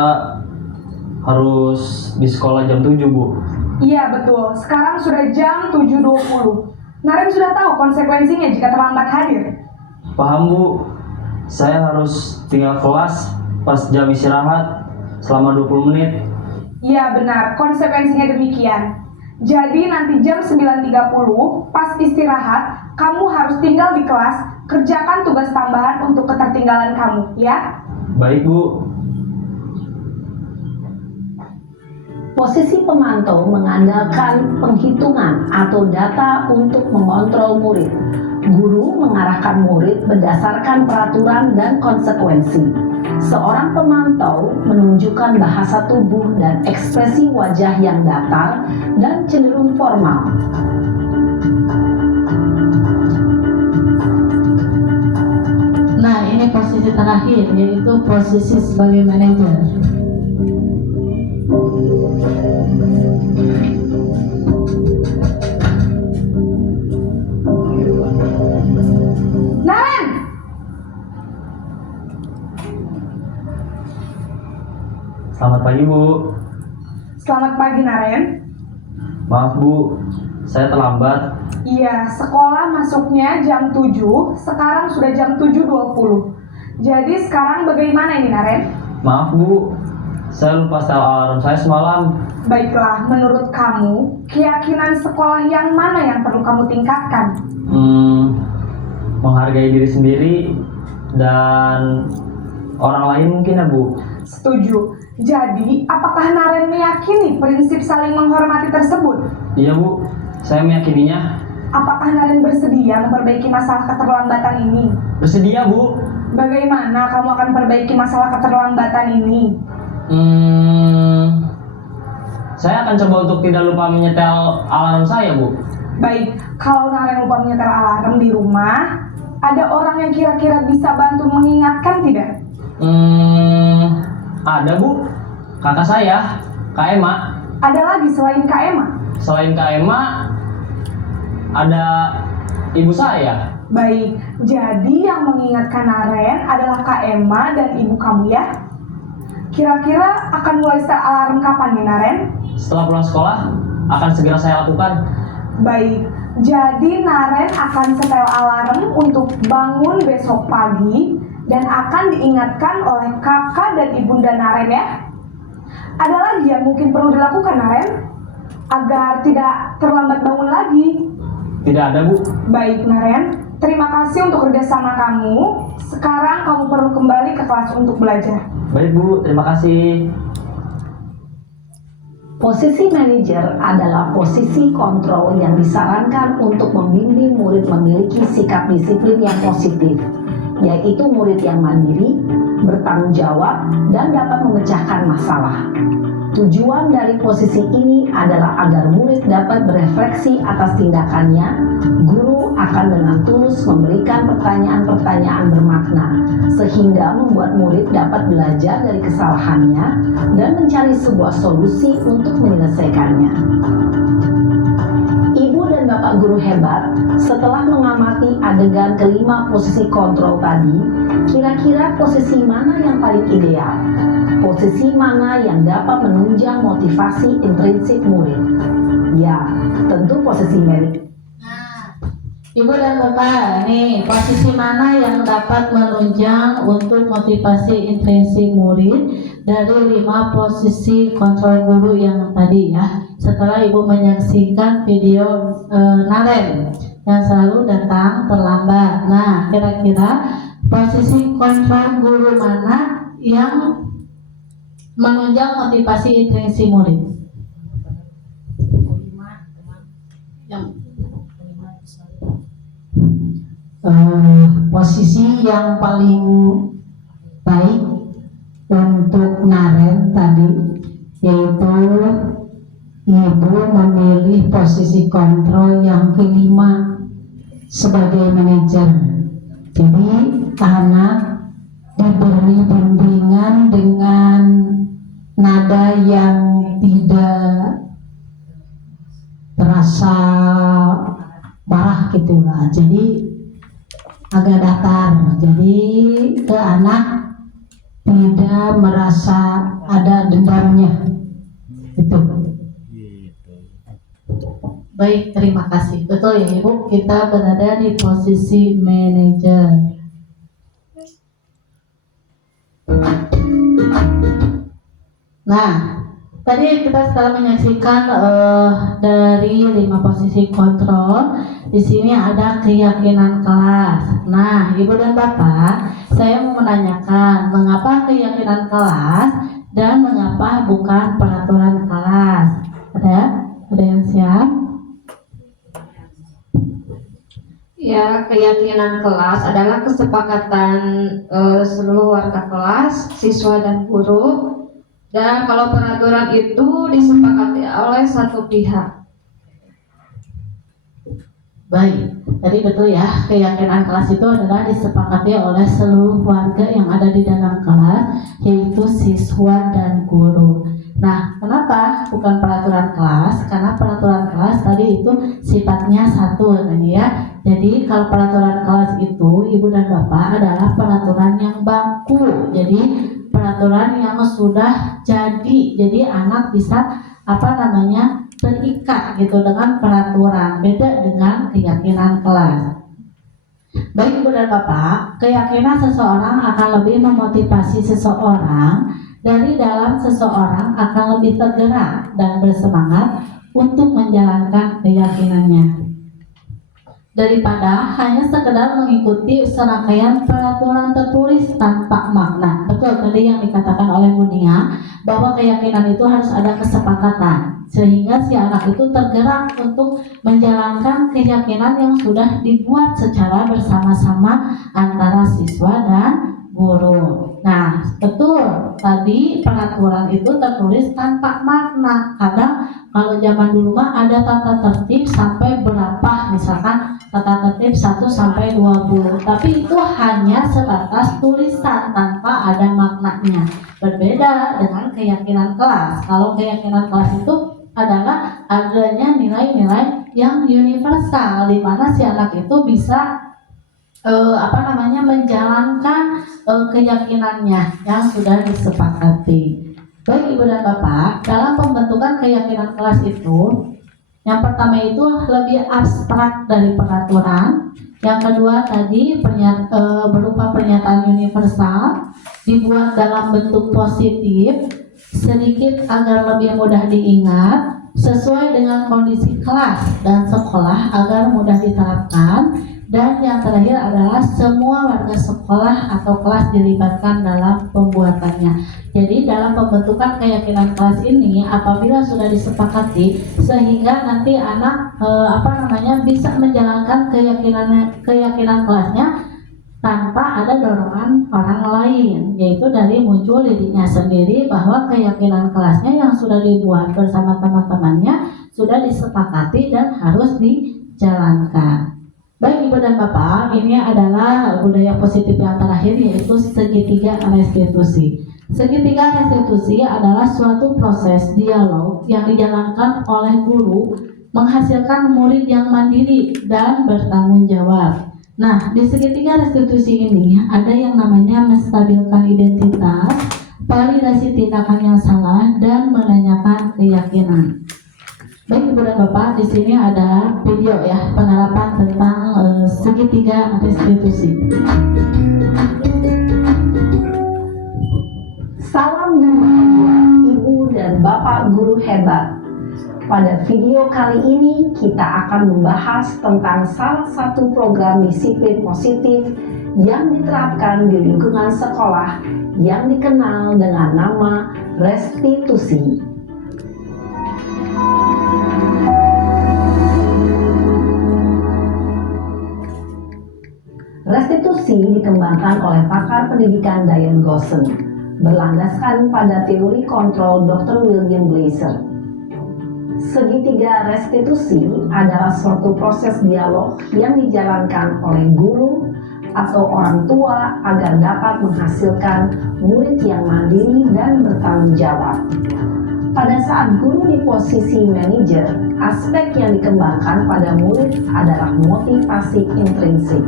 harus di sekolah jam 7 Bu. Iya betul, sekarang sudah jam 7.20. Naren sudah tahu konsekuensinya jika terlambat hadir. Paham Bu. Saya harus tinggal kelas pas jam istirahat selama 20 menit. Iya benar, konsekuensinya demikian. Jadi nanti jam 9.30 pas istirahat, kamu harus tinggal di kelas, kerjakan tugas tambahan untuk ketertinggalan kamu, ya? Baik Bu. Posisi pemantau mengandalkan penghitungan atau data untuk mengontrol murid. Guru mengarahkan murid berdasarkan peraturan dan konsekuensi. Seorang pemantau menunjukkan bahasa tubuh dan ekspresi wajah yang datar dan cenderung formal. Nah, ini posisi terakhir, yaitu posisi sebagai manajer. Naren! Selamat pagi Bu. Selamat pagi, Naren. Maaf Bu, saya terlambat. Iya, sekolah masuknya jam 7, sekarang sudah jam 7.20. Jadi sekarang bagaimana ini, Naren? Maaf Bu, saya lupa setel alarm saya semalam. Baiklah, menurut kamu, keyakinan sekolah yang mana yang perlu kamu tingkatkan? Menghargai diri sendiri dan orang lain mungkin ya Bu. Setuju. Jadi, apakah Naren meyakini prinsip saling menghormati tersebut? Iya Bu, saya meyakininya. Apakah Naren bersedia memperbaiki masalah keterlambatan ini? Bersedia Bu. Bagaimana kamu akan perbaiki masalah keterlambatan ini? Saya akan coba untuk tidak lupa menyetel alarm saya Bu. Baik, kalau Naren lupa menyetel alarm di rumah, ada orang yang kira-kira bisa bantu mengingatkan tidak? Ada Bu, kakak saya, Kak Ema. Ada lagi selain Kak Emma? Selain Kak Ema, ada ibu saya. Baik, jadi yang mengingatkan Naren adalah Kak Emma dan ibu kamu ya? Kira-kira akan mulai setel alarm kapan nih, Naren? Setelah pulang sekolah, akan segera saya lakukan. Baik, jadi Naren akan setel alarm untuk bangun besok pagi dan akan diingatkan oleh kakak dan ibunda Naren ya. Ada lagi yang mungkin perlu dilakukan, Naren, agar tidak terlambat bangun lagi? Tidak ada Bu. Baik, Naren, terima kasih untuk kerjasama kamu. Sekarang kamu perlu kembali ke kelas untuk belajar. Baik Bu, terima kasih. Posisi manajer adalah posisi kontrol yang disarankan untuk membimbing murid memiliki sikap disiplin yang positif, yaitu murid yang mandiri, bertanggung jawab, dan dapat memecahkan masalah. Tujuan dari posisi ini adalah agar murid dapat berefleksi atas tindakannya. Guru akan dengan tulus memberikan pertanyaan-pertanyaan bermakna, sehingga membuat murid dapat belajar dari kesalahannya dan mencari sebuah solusi untuk menyelesaikannya. Ibu dan Bapak guru hebat, setelah mengamati adegan kelima posisi kontrol tadi, kira-kira posisi mana yang paling ideal? Posisi mana yang dapat menunjang motivasi intrinsik murid? Ya, tentu posisi merit. Ibu dan Bapak, nih posisi mana yang dapat menunjang untuk motivasi intrinsik murid dari 5 posisi kontrol guru yang tadi ya. Setelah Ibu menyaksikan video Naren yang selalu datang terlambat. Nah, kira-kira posisi kontrol guru mana yang menunjang motivasi intrinsik murid? Posisi yang paling baik untuk Naren tadi yaitu Ibu memilih posisi kontrol yang kelima sebagai manajer. Jadi anak diberi bimbingan dengan nada yang tidak terasa marah gitulah. Jadi agak datar. Jadi ke anak tidak merasa ada dendamnya. Itu. Baik, terima kasih. Betul ya Ibu, kita berada di posisi manajer. Nah, tadi kita setelah menyaksikan dari 5 posisi kontrol. Di sini ada keyakinan kelas. Nah, Ibu dan Bapak, saya mau menanyakan mengapa keyakinan kelas dan mengapa bukan peraturan kelas. Ada yang siap? Ya, keyakinan kelas adalah kesepakatan seluruh warga kelas, siswa dan guru. Dan kalau peraturan itu disepakati oleh satu pihak. Baik, tadi betul ya, keyakinan kelas itu adalah disepakati oleh seluruh warga yang ada di dalam kelas, yaitu siswa dan guru. Nah, kenapa bukan peraturan kelas? Karena peraturan kelas tadi itu sifatnya satu, kan ya. Jadi kalau peraturan kelas itu, Ibu dan Bapak, adalah peraturan yang baku. Jadi peraturan yang sudah jadi anak bisa terikat gitu dengan peraturan, beda dengan keyakinan kelas. Baik Ibu dan Bapak, keyakinan seseorang akan lebih memotivasi seseorang. Dari dalam seseorang akan lebih tergerak dan bersemangat untuk menjalankan keyakinannya daripada hanya sekedar mengikuti serangkaian peraturan tertulis tanpa makna. Betul tadi yang dikatakan oleh Bu Nia, bahwa keyakinan itu harus ada kesepakatan sehingga si anak itu tergerak untuk menjalankan keyakinan yang sudah dibuat secara bersama-sama antara siswa dan guru. Nah, betul tadi peraturan itu tertulis tanpa makna. Kadang kalau zaman dulu mah ada tata tertib sampai berapa, misalkan tata tertib 1 sampai 20. Tapi itu hanya sebatas tulisan tanpa ada maknanya. Berbeda dengan keyakinan kelas. Kalau keyakinan kelas itu adalah adanya nilai-nilai yang universal di mana si anak itu bisa menjalankan keyakinannya yang sudah disepakati. Baik Ibu dan Bapak, dalam pembentukan keyakinan kelas itu, yang pertama itu lebih abstrak dari peraturan. Yang kedua tadi berupa pernyataan universal, dibuat dalam bentuk positif, sedikit agar lebih mudah diingat, sesuai dengan kondisi kelas dan sekolah agar mudah diterapkan. Dan yang terakhir adalah semua warga sekolah atau kelas dilibatkan dalam pembuatannya. Jadi dalam pembentukan keyakinan kelas ini apabila sudah disepakati sehingga nanti anak bisa menjalankan keyakinan kelasnya tanpa ada dorongan orang lain, yaitu dari muncul dirinya sendiri bahwa keyakinan kelasnya yang sudah dibuat bersama teman-temannya sudah disepakati dan harus dijalankan. Baik Ibu dan Bapak, ini adalah budaya positif yang terakhir, yaitu segitiga restitusi. Segitiga restitusi adalah suatu proses dialog yang dijalankan oleh guru menghasilkan murid yang mandiri dan bertanggung jawab. Nah, di segitiga restitusi ini ada yang namanya menstabilkan identitas, validasi tindakan yang salah, dan menanyakan keyakinan. Baik Ibu dan Bapak, di sini ada video ya penerapan tentang segitiga restitusi. Salam dan bahagia Ibu dan Bapak guru hebat. Pada video kali ini kita akan membahas tentang salah satu program disiplin positif yang diterapkan di lingkungan sekolah yang dikenal dengan nama restitusi. Restitusi dikembangkan oleh pakar pendidikan Diane Gosson, berlandaskan pada teori kontrol Dr. William Glasser. Segitiga restitusi adalah suatu proses dialog yang dijalankan oleh guru atau orang tua agar dapat menghasilkan murid yang mandiri dan bertanggung jawab. Pada saat guru di posisi manajer, aspek yang dikembangkan pada murid adalah motivasi intrinsik,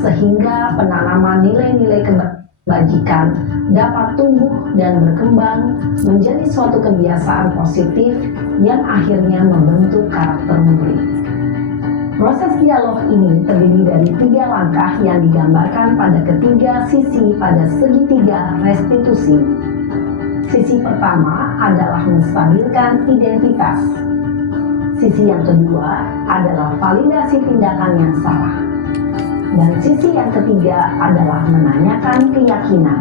sehingga penanaman nilai-nilai kebajikan dapat tumbuh dan berkembang menjadi suatu kebiasaan positif yang akhirnya membentuk karakter murid. Proses dialog ini terdiri dari 3 langkah yang digambarkan pada ketiga sisi pada segitiga restitusi. Sisi pertama adalah menstabilkan identitas. Sisi yang kedua adalah validasi tindakan yang salah. Dan sisi yang ketiga adalah menanyakan keyakinan.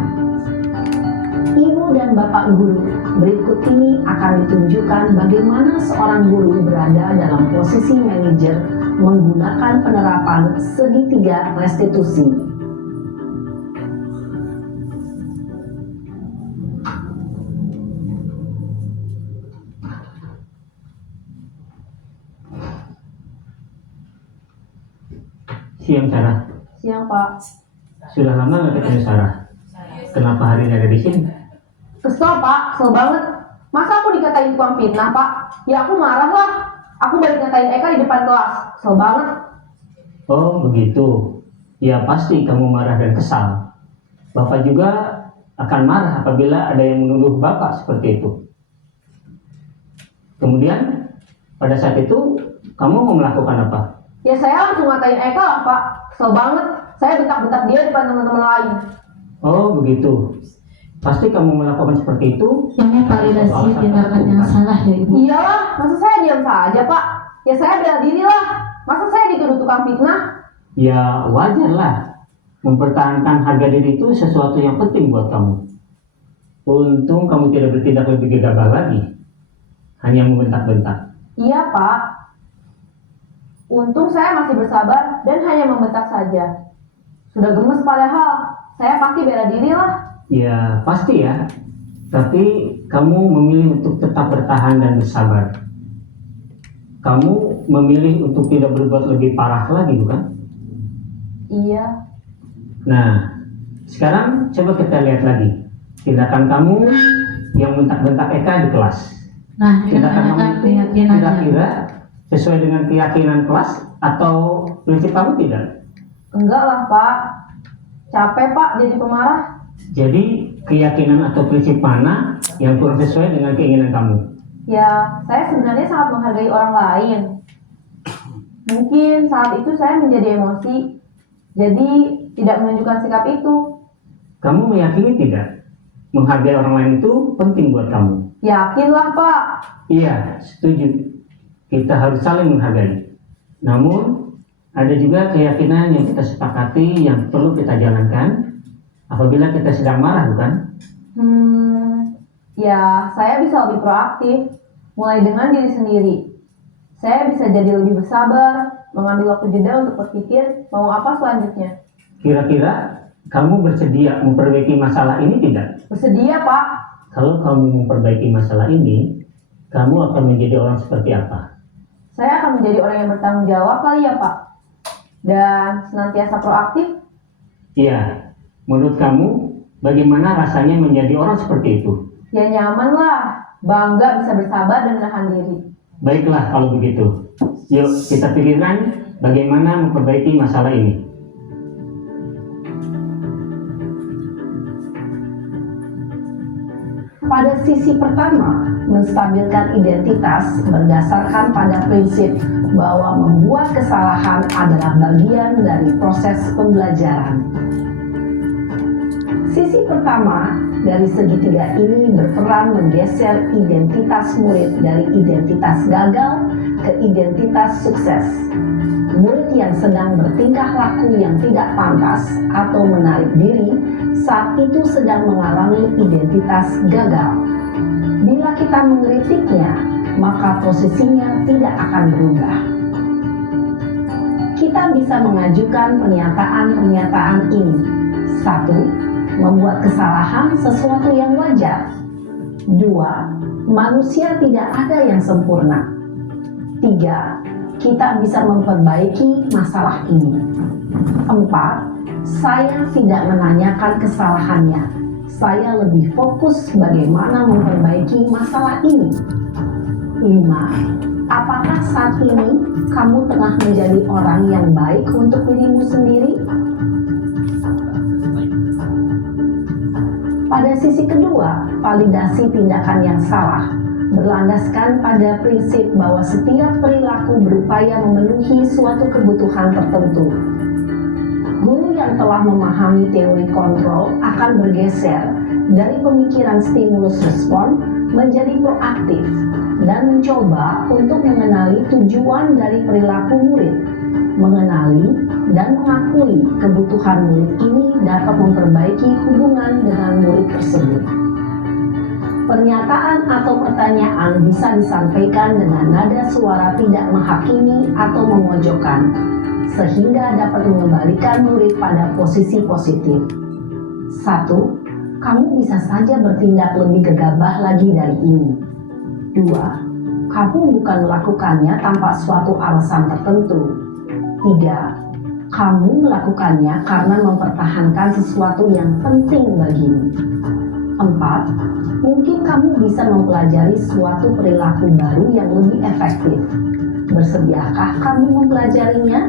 Ibu dan Bapak guru, berikut ini akan ditunjukkan bagaimana seorang guru berada dalam posisi manajer menggunakan penerapan segitiga restitusi. Siang Sarah. Siang Pak. Sudah lama nggak ketemu Sarah? Kenapa hari ini ada di sini? Kesel Pak, kesel banget. Masa aku dikatain tukang fitnah Pak? Ya aku marah lah. Aku balik ngatain Eka di depan kelas. Kesel banget. Oh begitu. Ya pasti kamu marah dan kesal. Bapak juga akan marah apabila ada yang menuduh Bapak seperti itu. Kemudian pada saat itu kamu mau melakukan apa? Ya saya langsung ngatain Eka lah Pak. Kesel banget. Saya bentak-bentak dia depan teman-teman lain. Oh begitu. Pasti kamu melakukan seperti itu. Ini validasi tindakan yang salah ya Ibu. Iyalah, masa saya diam saja Pak? Ya saya bela diri lah. Masa saya dituduh tukang fitnah? Ya wajar lah. Mempertahankan harga diri itu sesuatu yang penting buat kamu. Untung kamu tidak bertindak lebih gegabah lagi. Hanya membentak-bentak. Iya Pak. Untung saya masih bersabar dan hanya membentak saja. Sudah gemes padahal. Saya pasti bela diri lah. Ya pasti ya. Tapi kamu memilih untuk tetap bertahan dan bersabar. Kamu memilih untuk tidak berbuat lebih parah lagi bukan? Iya. Nah, sekarang coba kita lihat lagi tindakan kamu yang bentak-bentak Eka di kelas. Nah, ini Tindakan kamu menanyakan itu keyakinannya. kira-kira sesuai dengan keyakinan kelas atau prinsip kamu tidak? Enggak lah Pak. Capek Pak jadi pemarah. Jadi keyakinan atau prinsip mana yang kurang sesuai dengan keinginan kamu? Ya, saya sebenarnya sangat menghargai orang lain. Mungkin saat itu saya menjadi emosi. Jadi tidak menunjukkan sikap itu. Kamu meyakini tidak? Menghargai orang lain itu penting buat kamu. Yakinlah Pak. Iya, setuju. Kita harus saling menghargai. Namun, ada juga keyakinan yang kita sepakati yang perlu kita jalankan apabila kita sedang marah, bukan? Ya saya bisa lebih proaktif. Mulai dengan diri sendiri. Saya bisa jadi lebih bersabar, mengambil waktu jeda untuk berpikir mau apa selanjutnya. Kira-kira kamu bersedia memperbaiki masalah ini tidak? Bersedia Pak. Kalau kamu memperbaiki masalah ini, kamu akan menjadi orang seperti apa? Saya akan menjadi orang yang bertanggung jawab kali ya Pak. Dan senantiasa proaktif. Iya, menurut kamu bagaimana rasanya menjadi orang seperti itu? Ya nyaman lah. Bangga bisa bersabar dan menahan diri. Baiklah kalau begitu. Yuk kita pikirkan bagaimana memperbaiki masalah ini. Pada sisi pertama, menstabilkan identitas berdasarkan pada prinsip bahwa membuat kesalahan adalah bagian dari proses pembelajaran. Sisi pertama dari segitiga ini berperan menggeser identitas murid dari identitas gagal ke identitas sukses. Murid yang sedang bertingkah laku yang tidak pantas atau menarik diri saat itu sedang mengalami identitas gagal. Bila kita mengkritiknya, maka posisinya tidak akan berubah. Kita bisa mengajukan pernyataan-pernyataan ini. 1. Membuat kesalahan sesuatu yang wajar. 2. Manusia tidak ada yang sempurna. 3. Kita bisa memperbaiki masalah ini. 4. Saya tidak menanyakan kesalahannya. Saya lebih fokus bagaimana memperbaiki masalah ini. 5. Apakah saat ini kamu tengah menjadi orang yang baik untuk dirimu sendiri? Pada sisi kedua, validasi tindakan yang salah berlandaskan pada prinsip bahwa setiap perilaku berupaya memenuhi suatu kebutuhan tertentu. Guru yang telah memahami teori kontrol akan bergeser dari pemikiran stimulus respon menjadi proaktif dan mencoba untuk mengenali tujuan dari perilaku murid. Mengenali dan mengakui kebutuhan murid ini dapat memperbaiki hubungan dengan murid tersebut. Pernyataan atau pertanyaan bisa disampaikan dengan nada suara tidak menghakimi atau memojokkan, sehingga dapat mengembalikan murid pada posisi positif. 1. Kamu bisa saja bertindak lebih gegabah lagi dari ini. 2. Kamu bukan melakukannya tanpa suatu alasan tertentu. 3. Kamu melakukannya karena mempertahankan sesuatu yang penting bagimu. 4. Mungkin kamu bisa mempelajari suatu perilaku baru yang lebih efektif. Bersediakah kamu mempelajarinya?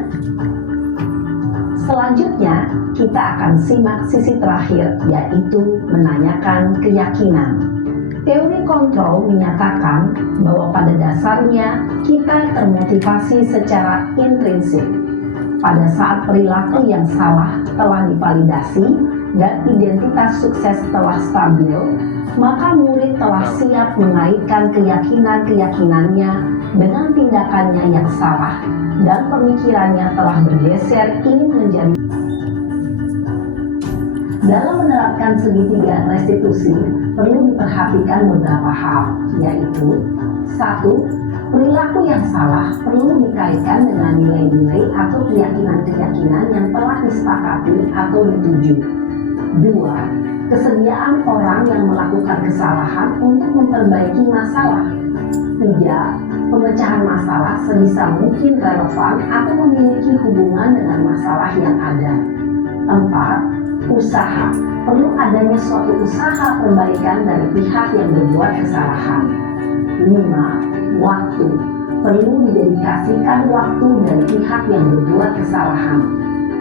Selanjutnya, kita akan simak sisi terakhir, yaitu menanyakan keyakinan. Teori kontrol menyatakan bahwa pada dasarnya kita termotivasi secara intrinsik. Pada saat perilaku yang salah telah divalidasi dan identitas sukses telah stabil, maka murid telah siap mengaitkan keyakinan-keyakinannya dengan tindakannya yang salah dan pemikirannya telah bergeser ingin menjadi. Dalam menerapkan segitiga restitusi, perlu diperhatikan beberapa hal, yaitu 1. Perilaku yang salah perlu dikaitkan dengan nilai-nilai atau keyakinan-keyakinan yang telah disepakati atau dituju. 2. Kesediaan orang yang melakukan kesalahan untuk memperbaiki masalah. 3. Pemecahan masalah sebisa mungkin relevan atau memiliki hubungan dengan masalah yang ada. 4. Usaha. Perlu adanya suatu usaha perbaikan dari pihak yang berbuat kesalahan. 5. Waktu. Perlu didedikasikan waktu dari pihak yang berbuat kesalahan.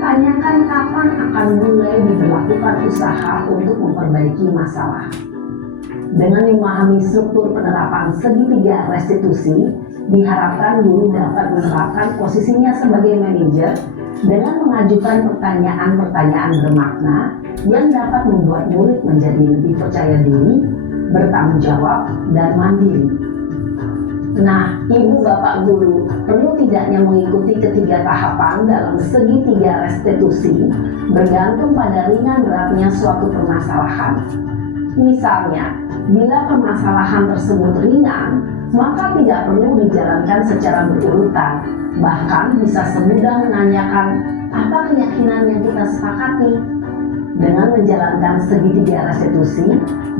Tanyakan kapan akan mulai diberlakukan usaha untuk memperbaiki masalah. Dengan memahami struktur penerapan segitiga restitusi, diharapkan guru dapat menerapkan posisinya sebagai manajer dengan mengajukan pertanyaan-pertanyaan bermakna yang dapat membuat murid menjadi lebih percaya diri, bertanggung jawab, dan mandiri. Nah, Ibu Bapak Guru perlu tidaknya mengikuti ketiga tahapan dalam segitiga restitusi bergantung pada ringan beratnya suatu permasalahan. Misalnya, bila permasalahan tersebut ringan, maka tidak perlu dijalankan secara berurutan. Bahkan bisa semudah menanyakan apa keyakinan yang kita sepakati. Dengan menjalankan segitiga restitusi,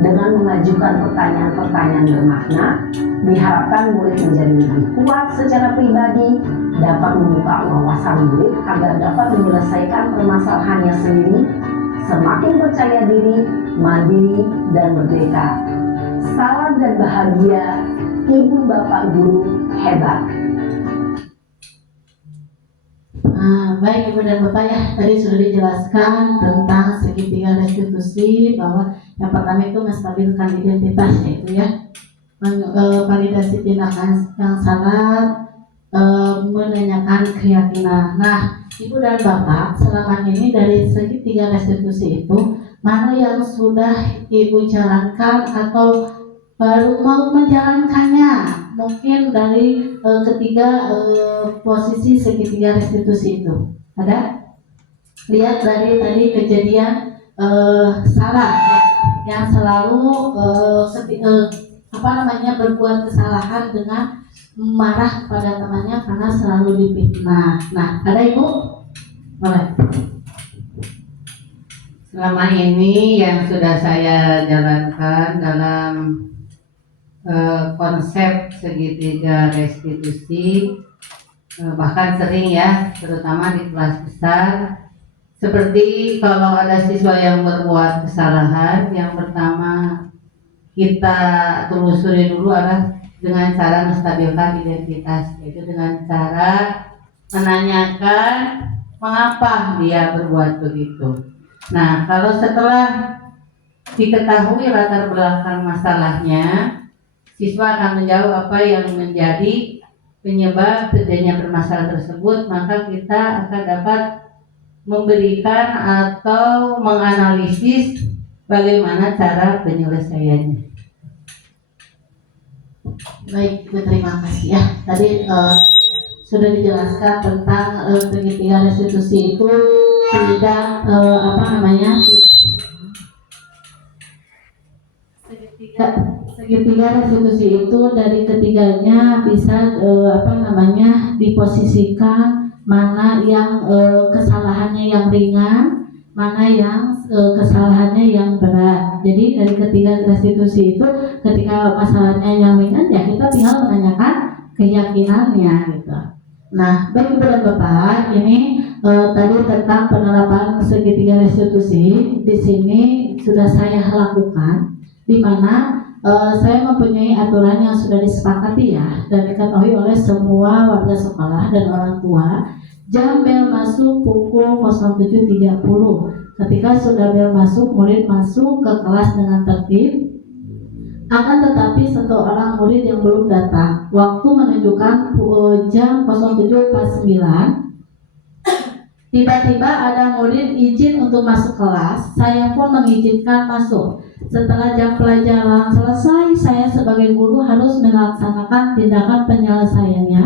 dengan mengajukan pertanyaan-pertanyaan bermakna, diharapkan murid menjadi lebih kuat secara pribadi, dapat membuka wawasan murid agar dapat menyelesaikan permasalahannya sendiri, semakin percaya diri, mandiri, dan merdeka. Salam dan bahagia, Ibu Bapak Guru hebat. Baik Ibu dan Bapak ya, tadi sudah dijelaskan tentang segitiga restitusi, bahwa yang pertama itu menstabilkan identitas, yaitu ya validasi tindakan yang salah, menanyakan keyakinan. Nah, Ibu dan Bapak, selama ini dari segitiga restitusi itu mana yang sudah Ibu jalankan atau baru mau menjalankannya? Mungkin dari ketiga posisi segitiga restitusi itu ada. Lihat dari tadi kejadian salah ya, yang selalu berbuat kesalahan dengan marah kepada temannya karena selalu difitnah. Nah, ada Ibu? Boleh. Selama ini yang sudah saya jalankan dalam konsep segitiga restitusi, bahkan sering ya, terutama di kelas besar. Seperti kalau ada siswa yang berbuat kesalahan, yang pertama kita telusuri dulu adalah dengan cara menstabilkan identitas, yaitu dengan cara menanyakan mengapa dia berbuat begitu. Nah, kalau setelah diketahui latar belakang masalahnya, siswa akan menjawab apa yang menjadi penyebab terjadinya permasalahan tersebut, maka kita akan dapat memberikan atau menganalisis bagaimana cara penyelesaiannya. Baik, terima kasih ya. Tadi sudah dijelaskan tentang segitiga restitusi itu tidak segitiga restitusi itu dari ketiganya bisa diposisikan mana yang kesalahannya yang ringan, mana yang kesalahannya yang berat. Jadi dari ketiga restitusi itu, ketika masalahnya yang ringan ya kita tinggal menanyakan keyakinannya gitu. Nah, baik Ibu dan Bapak, ini tadi tentang penerapan segitiga restitusi di sini sudah saya lakukan, di mana saya mempunyai aturan yang sudah disepakati ya dan diketahui oleh semua warga sekolah dan orang tua. Jam bel masuk pukul 07.30. Ketika sudah bel masuk, murid masuk ke kelas dengan tertib. Akan tetapi satu orang murid yang belum datang, waktu menunjukkan jam 07.49, tiba-tiba ada murid izin untuk masuk kelas. Saya pun mengizinkan masuk. Setelah jam pelajaran selesai, saya sebagai guru harus melaksanakan tindakan penyelesaiannya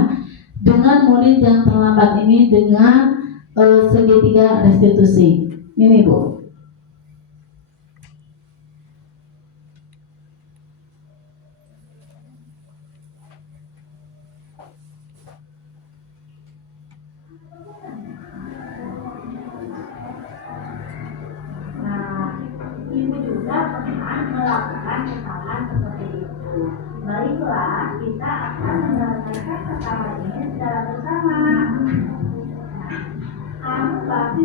dengan murid yang terlambat ini dengan segitiga restitusi. Ini Bu. Ibu juga pernah melakukan kesalahan seperti itu. Baiklah, kita akan menyelesaikan kesalahan ini secara bersama. Kamu pasti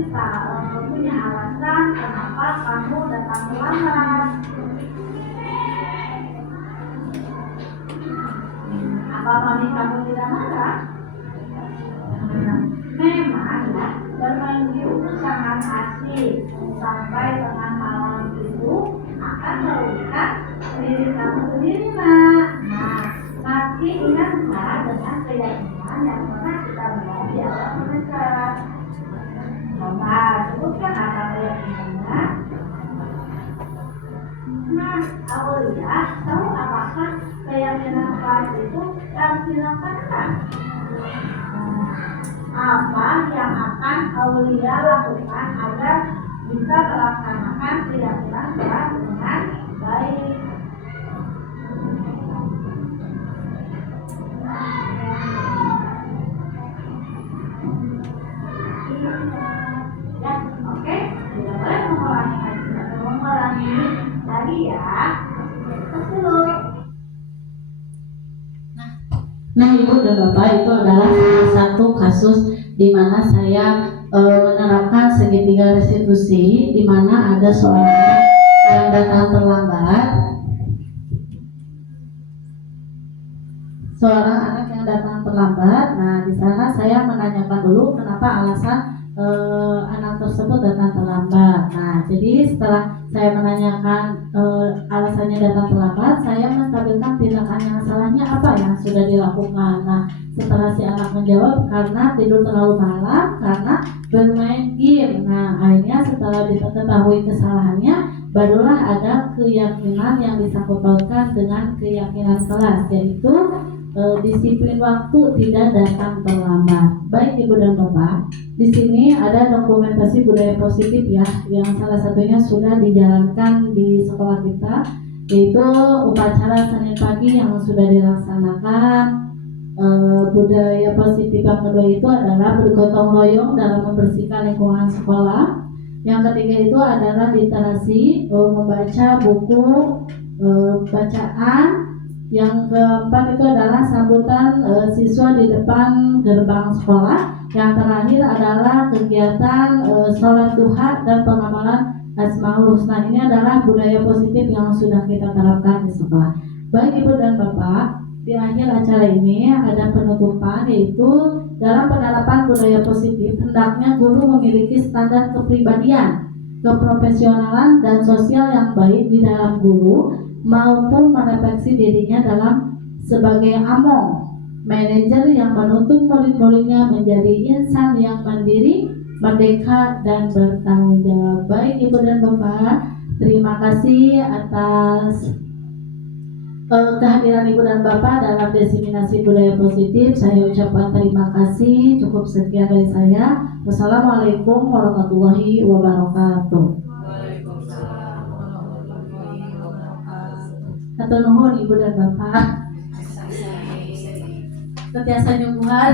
punya alasan kenapa kamu datang terlambat. Apa mami kamu tidak marah? Memang ya, bermain itu sangat asik. Sampai tengah malam itu akan merugikan diri kamu sendiri, Nak. Nah, masih ingatkah dengan keyakinan yang pernah kita bahas di awal semester? Coba sebutkan apa keyakinannya. Nah, Aulia, tahu apakah keyakinan kelas itu harus dilaksanakan? Apa yang akan Aulia lakukan agar bisa melaksanakan keyakinan kelas dengan baik? Ya, oke. Tidak boleh mengulangi lagi ya. Terus dulu. Nah, Ibu dan Bapak, itu adalah salah satu kasus di mana saya menerapkan segitiga restitusi, di mana ada seorang yang datang terlambat, seorang anak yang datang terlambat. Nah, di sana saya menanyakan dulu kenapa alasan anak tersebut datang terlambat. Nah, jadi setelah saya menanyakan alasannya datang terlambat, saya menstabilkan tindakan yang salahnya apa yang sudah dilakukan. Nah, setelah si anak menjawab karena tidur terlalu malam, karena bermain game. Nah, akhirnya setelah diketahui kesalahannya, barulah ada keyakinan yang disangkut pautkan dengan keyakinan kelas, yaitu disiplin waktu, tidak datang terlambat. Baik Ibu dan Bapak, di sini ada dokumentasi budaya positif ya, yang salah satunya sudah dijalankan di sekolah kita, yaitu upacara Senin pagi yang sudah dilaksanakan. Budaya positif yang kedua itu adalah bergotong royong dalam membersihkan lingkungan sekolah. Yang ketiga itu adalah literasi, membaca buku bacaan Yang keempat itu adalah sambutan siswa di depan gerbang sekolah. Yang terakhir adalah kegiatan sholat duha dan pengamalan Asmaul Husna. Ini adalah budaya positif yang sudah kita terapkan di sekolah. Baik Ibu dan Bapak, di akhir acara ini ada penutupan, yaitu dalam penerapan budaya positif hendaknya guru memiliki standar kepribadian, keprofesionalan dan sosial yang baik di dalam guru maupun merefleksi dirinya dalam sebagai among manajer yang menuntun murid-muridnya menjadi insan yang mandiri, merdeka dan bertanggung jawab. Baik Ibu dan Bapak, terima kasih atas kehadiran Ibu dan Bapak dalam diseminasi budaya positif. Saya ucapkan terima kasih. Cukup sekian dari saya. Wassalamualaikum warahmatullahi wabarakatuh. Hatur nuhun Ibu dan Bapak. Setiasa nyungguhan.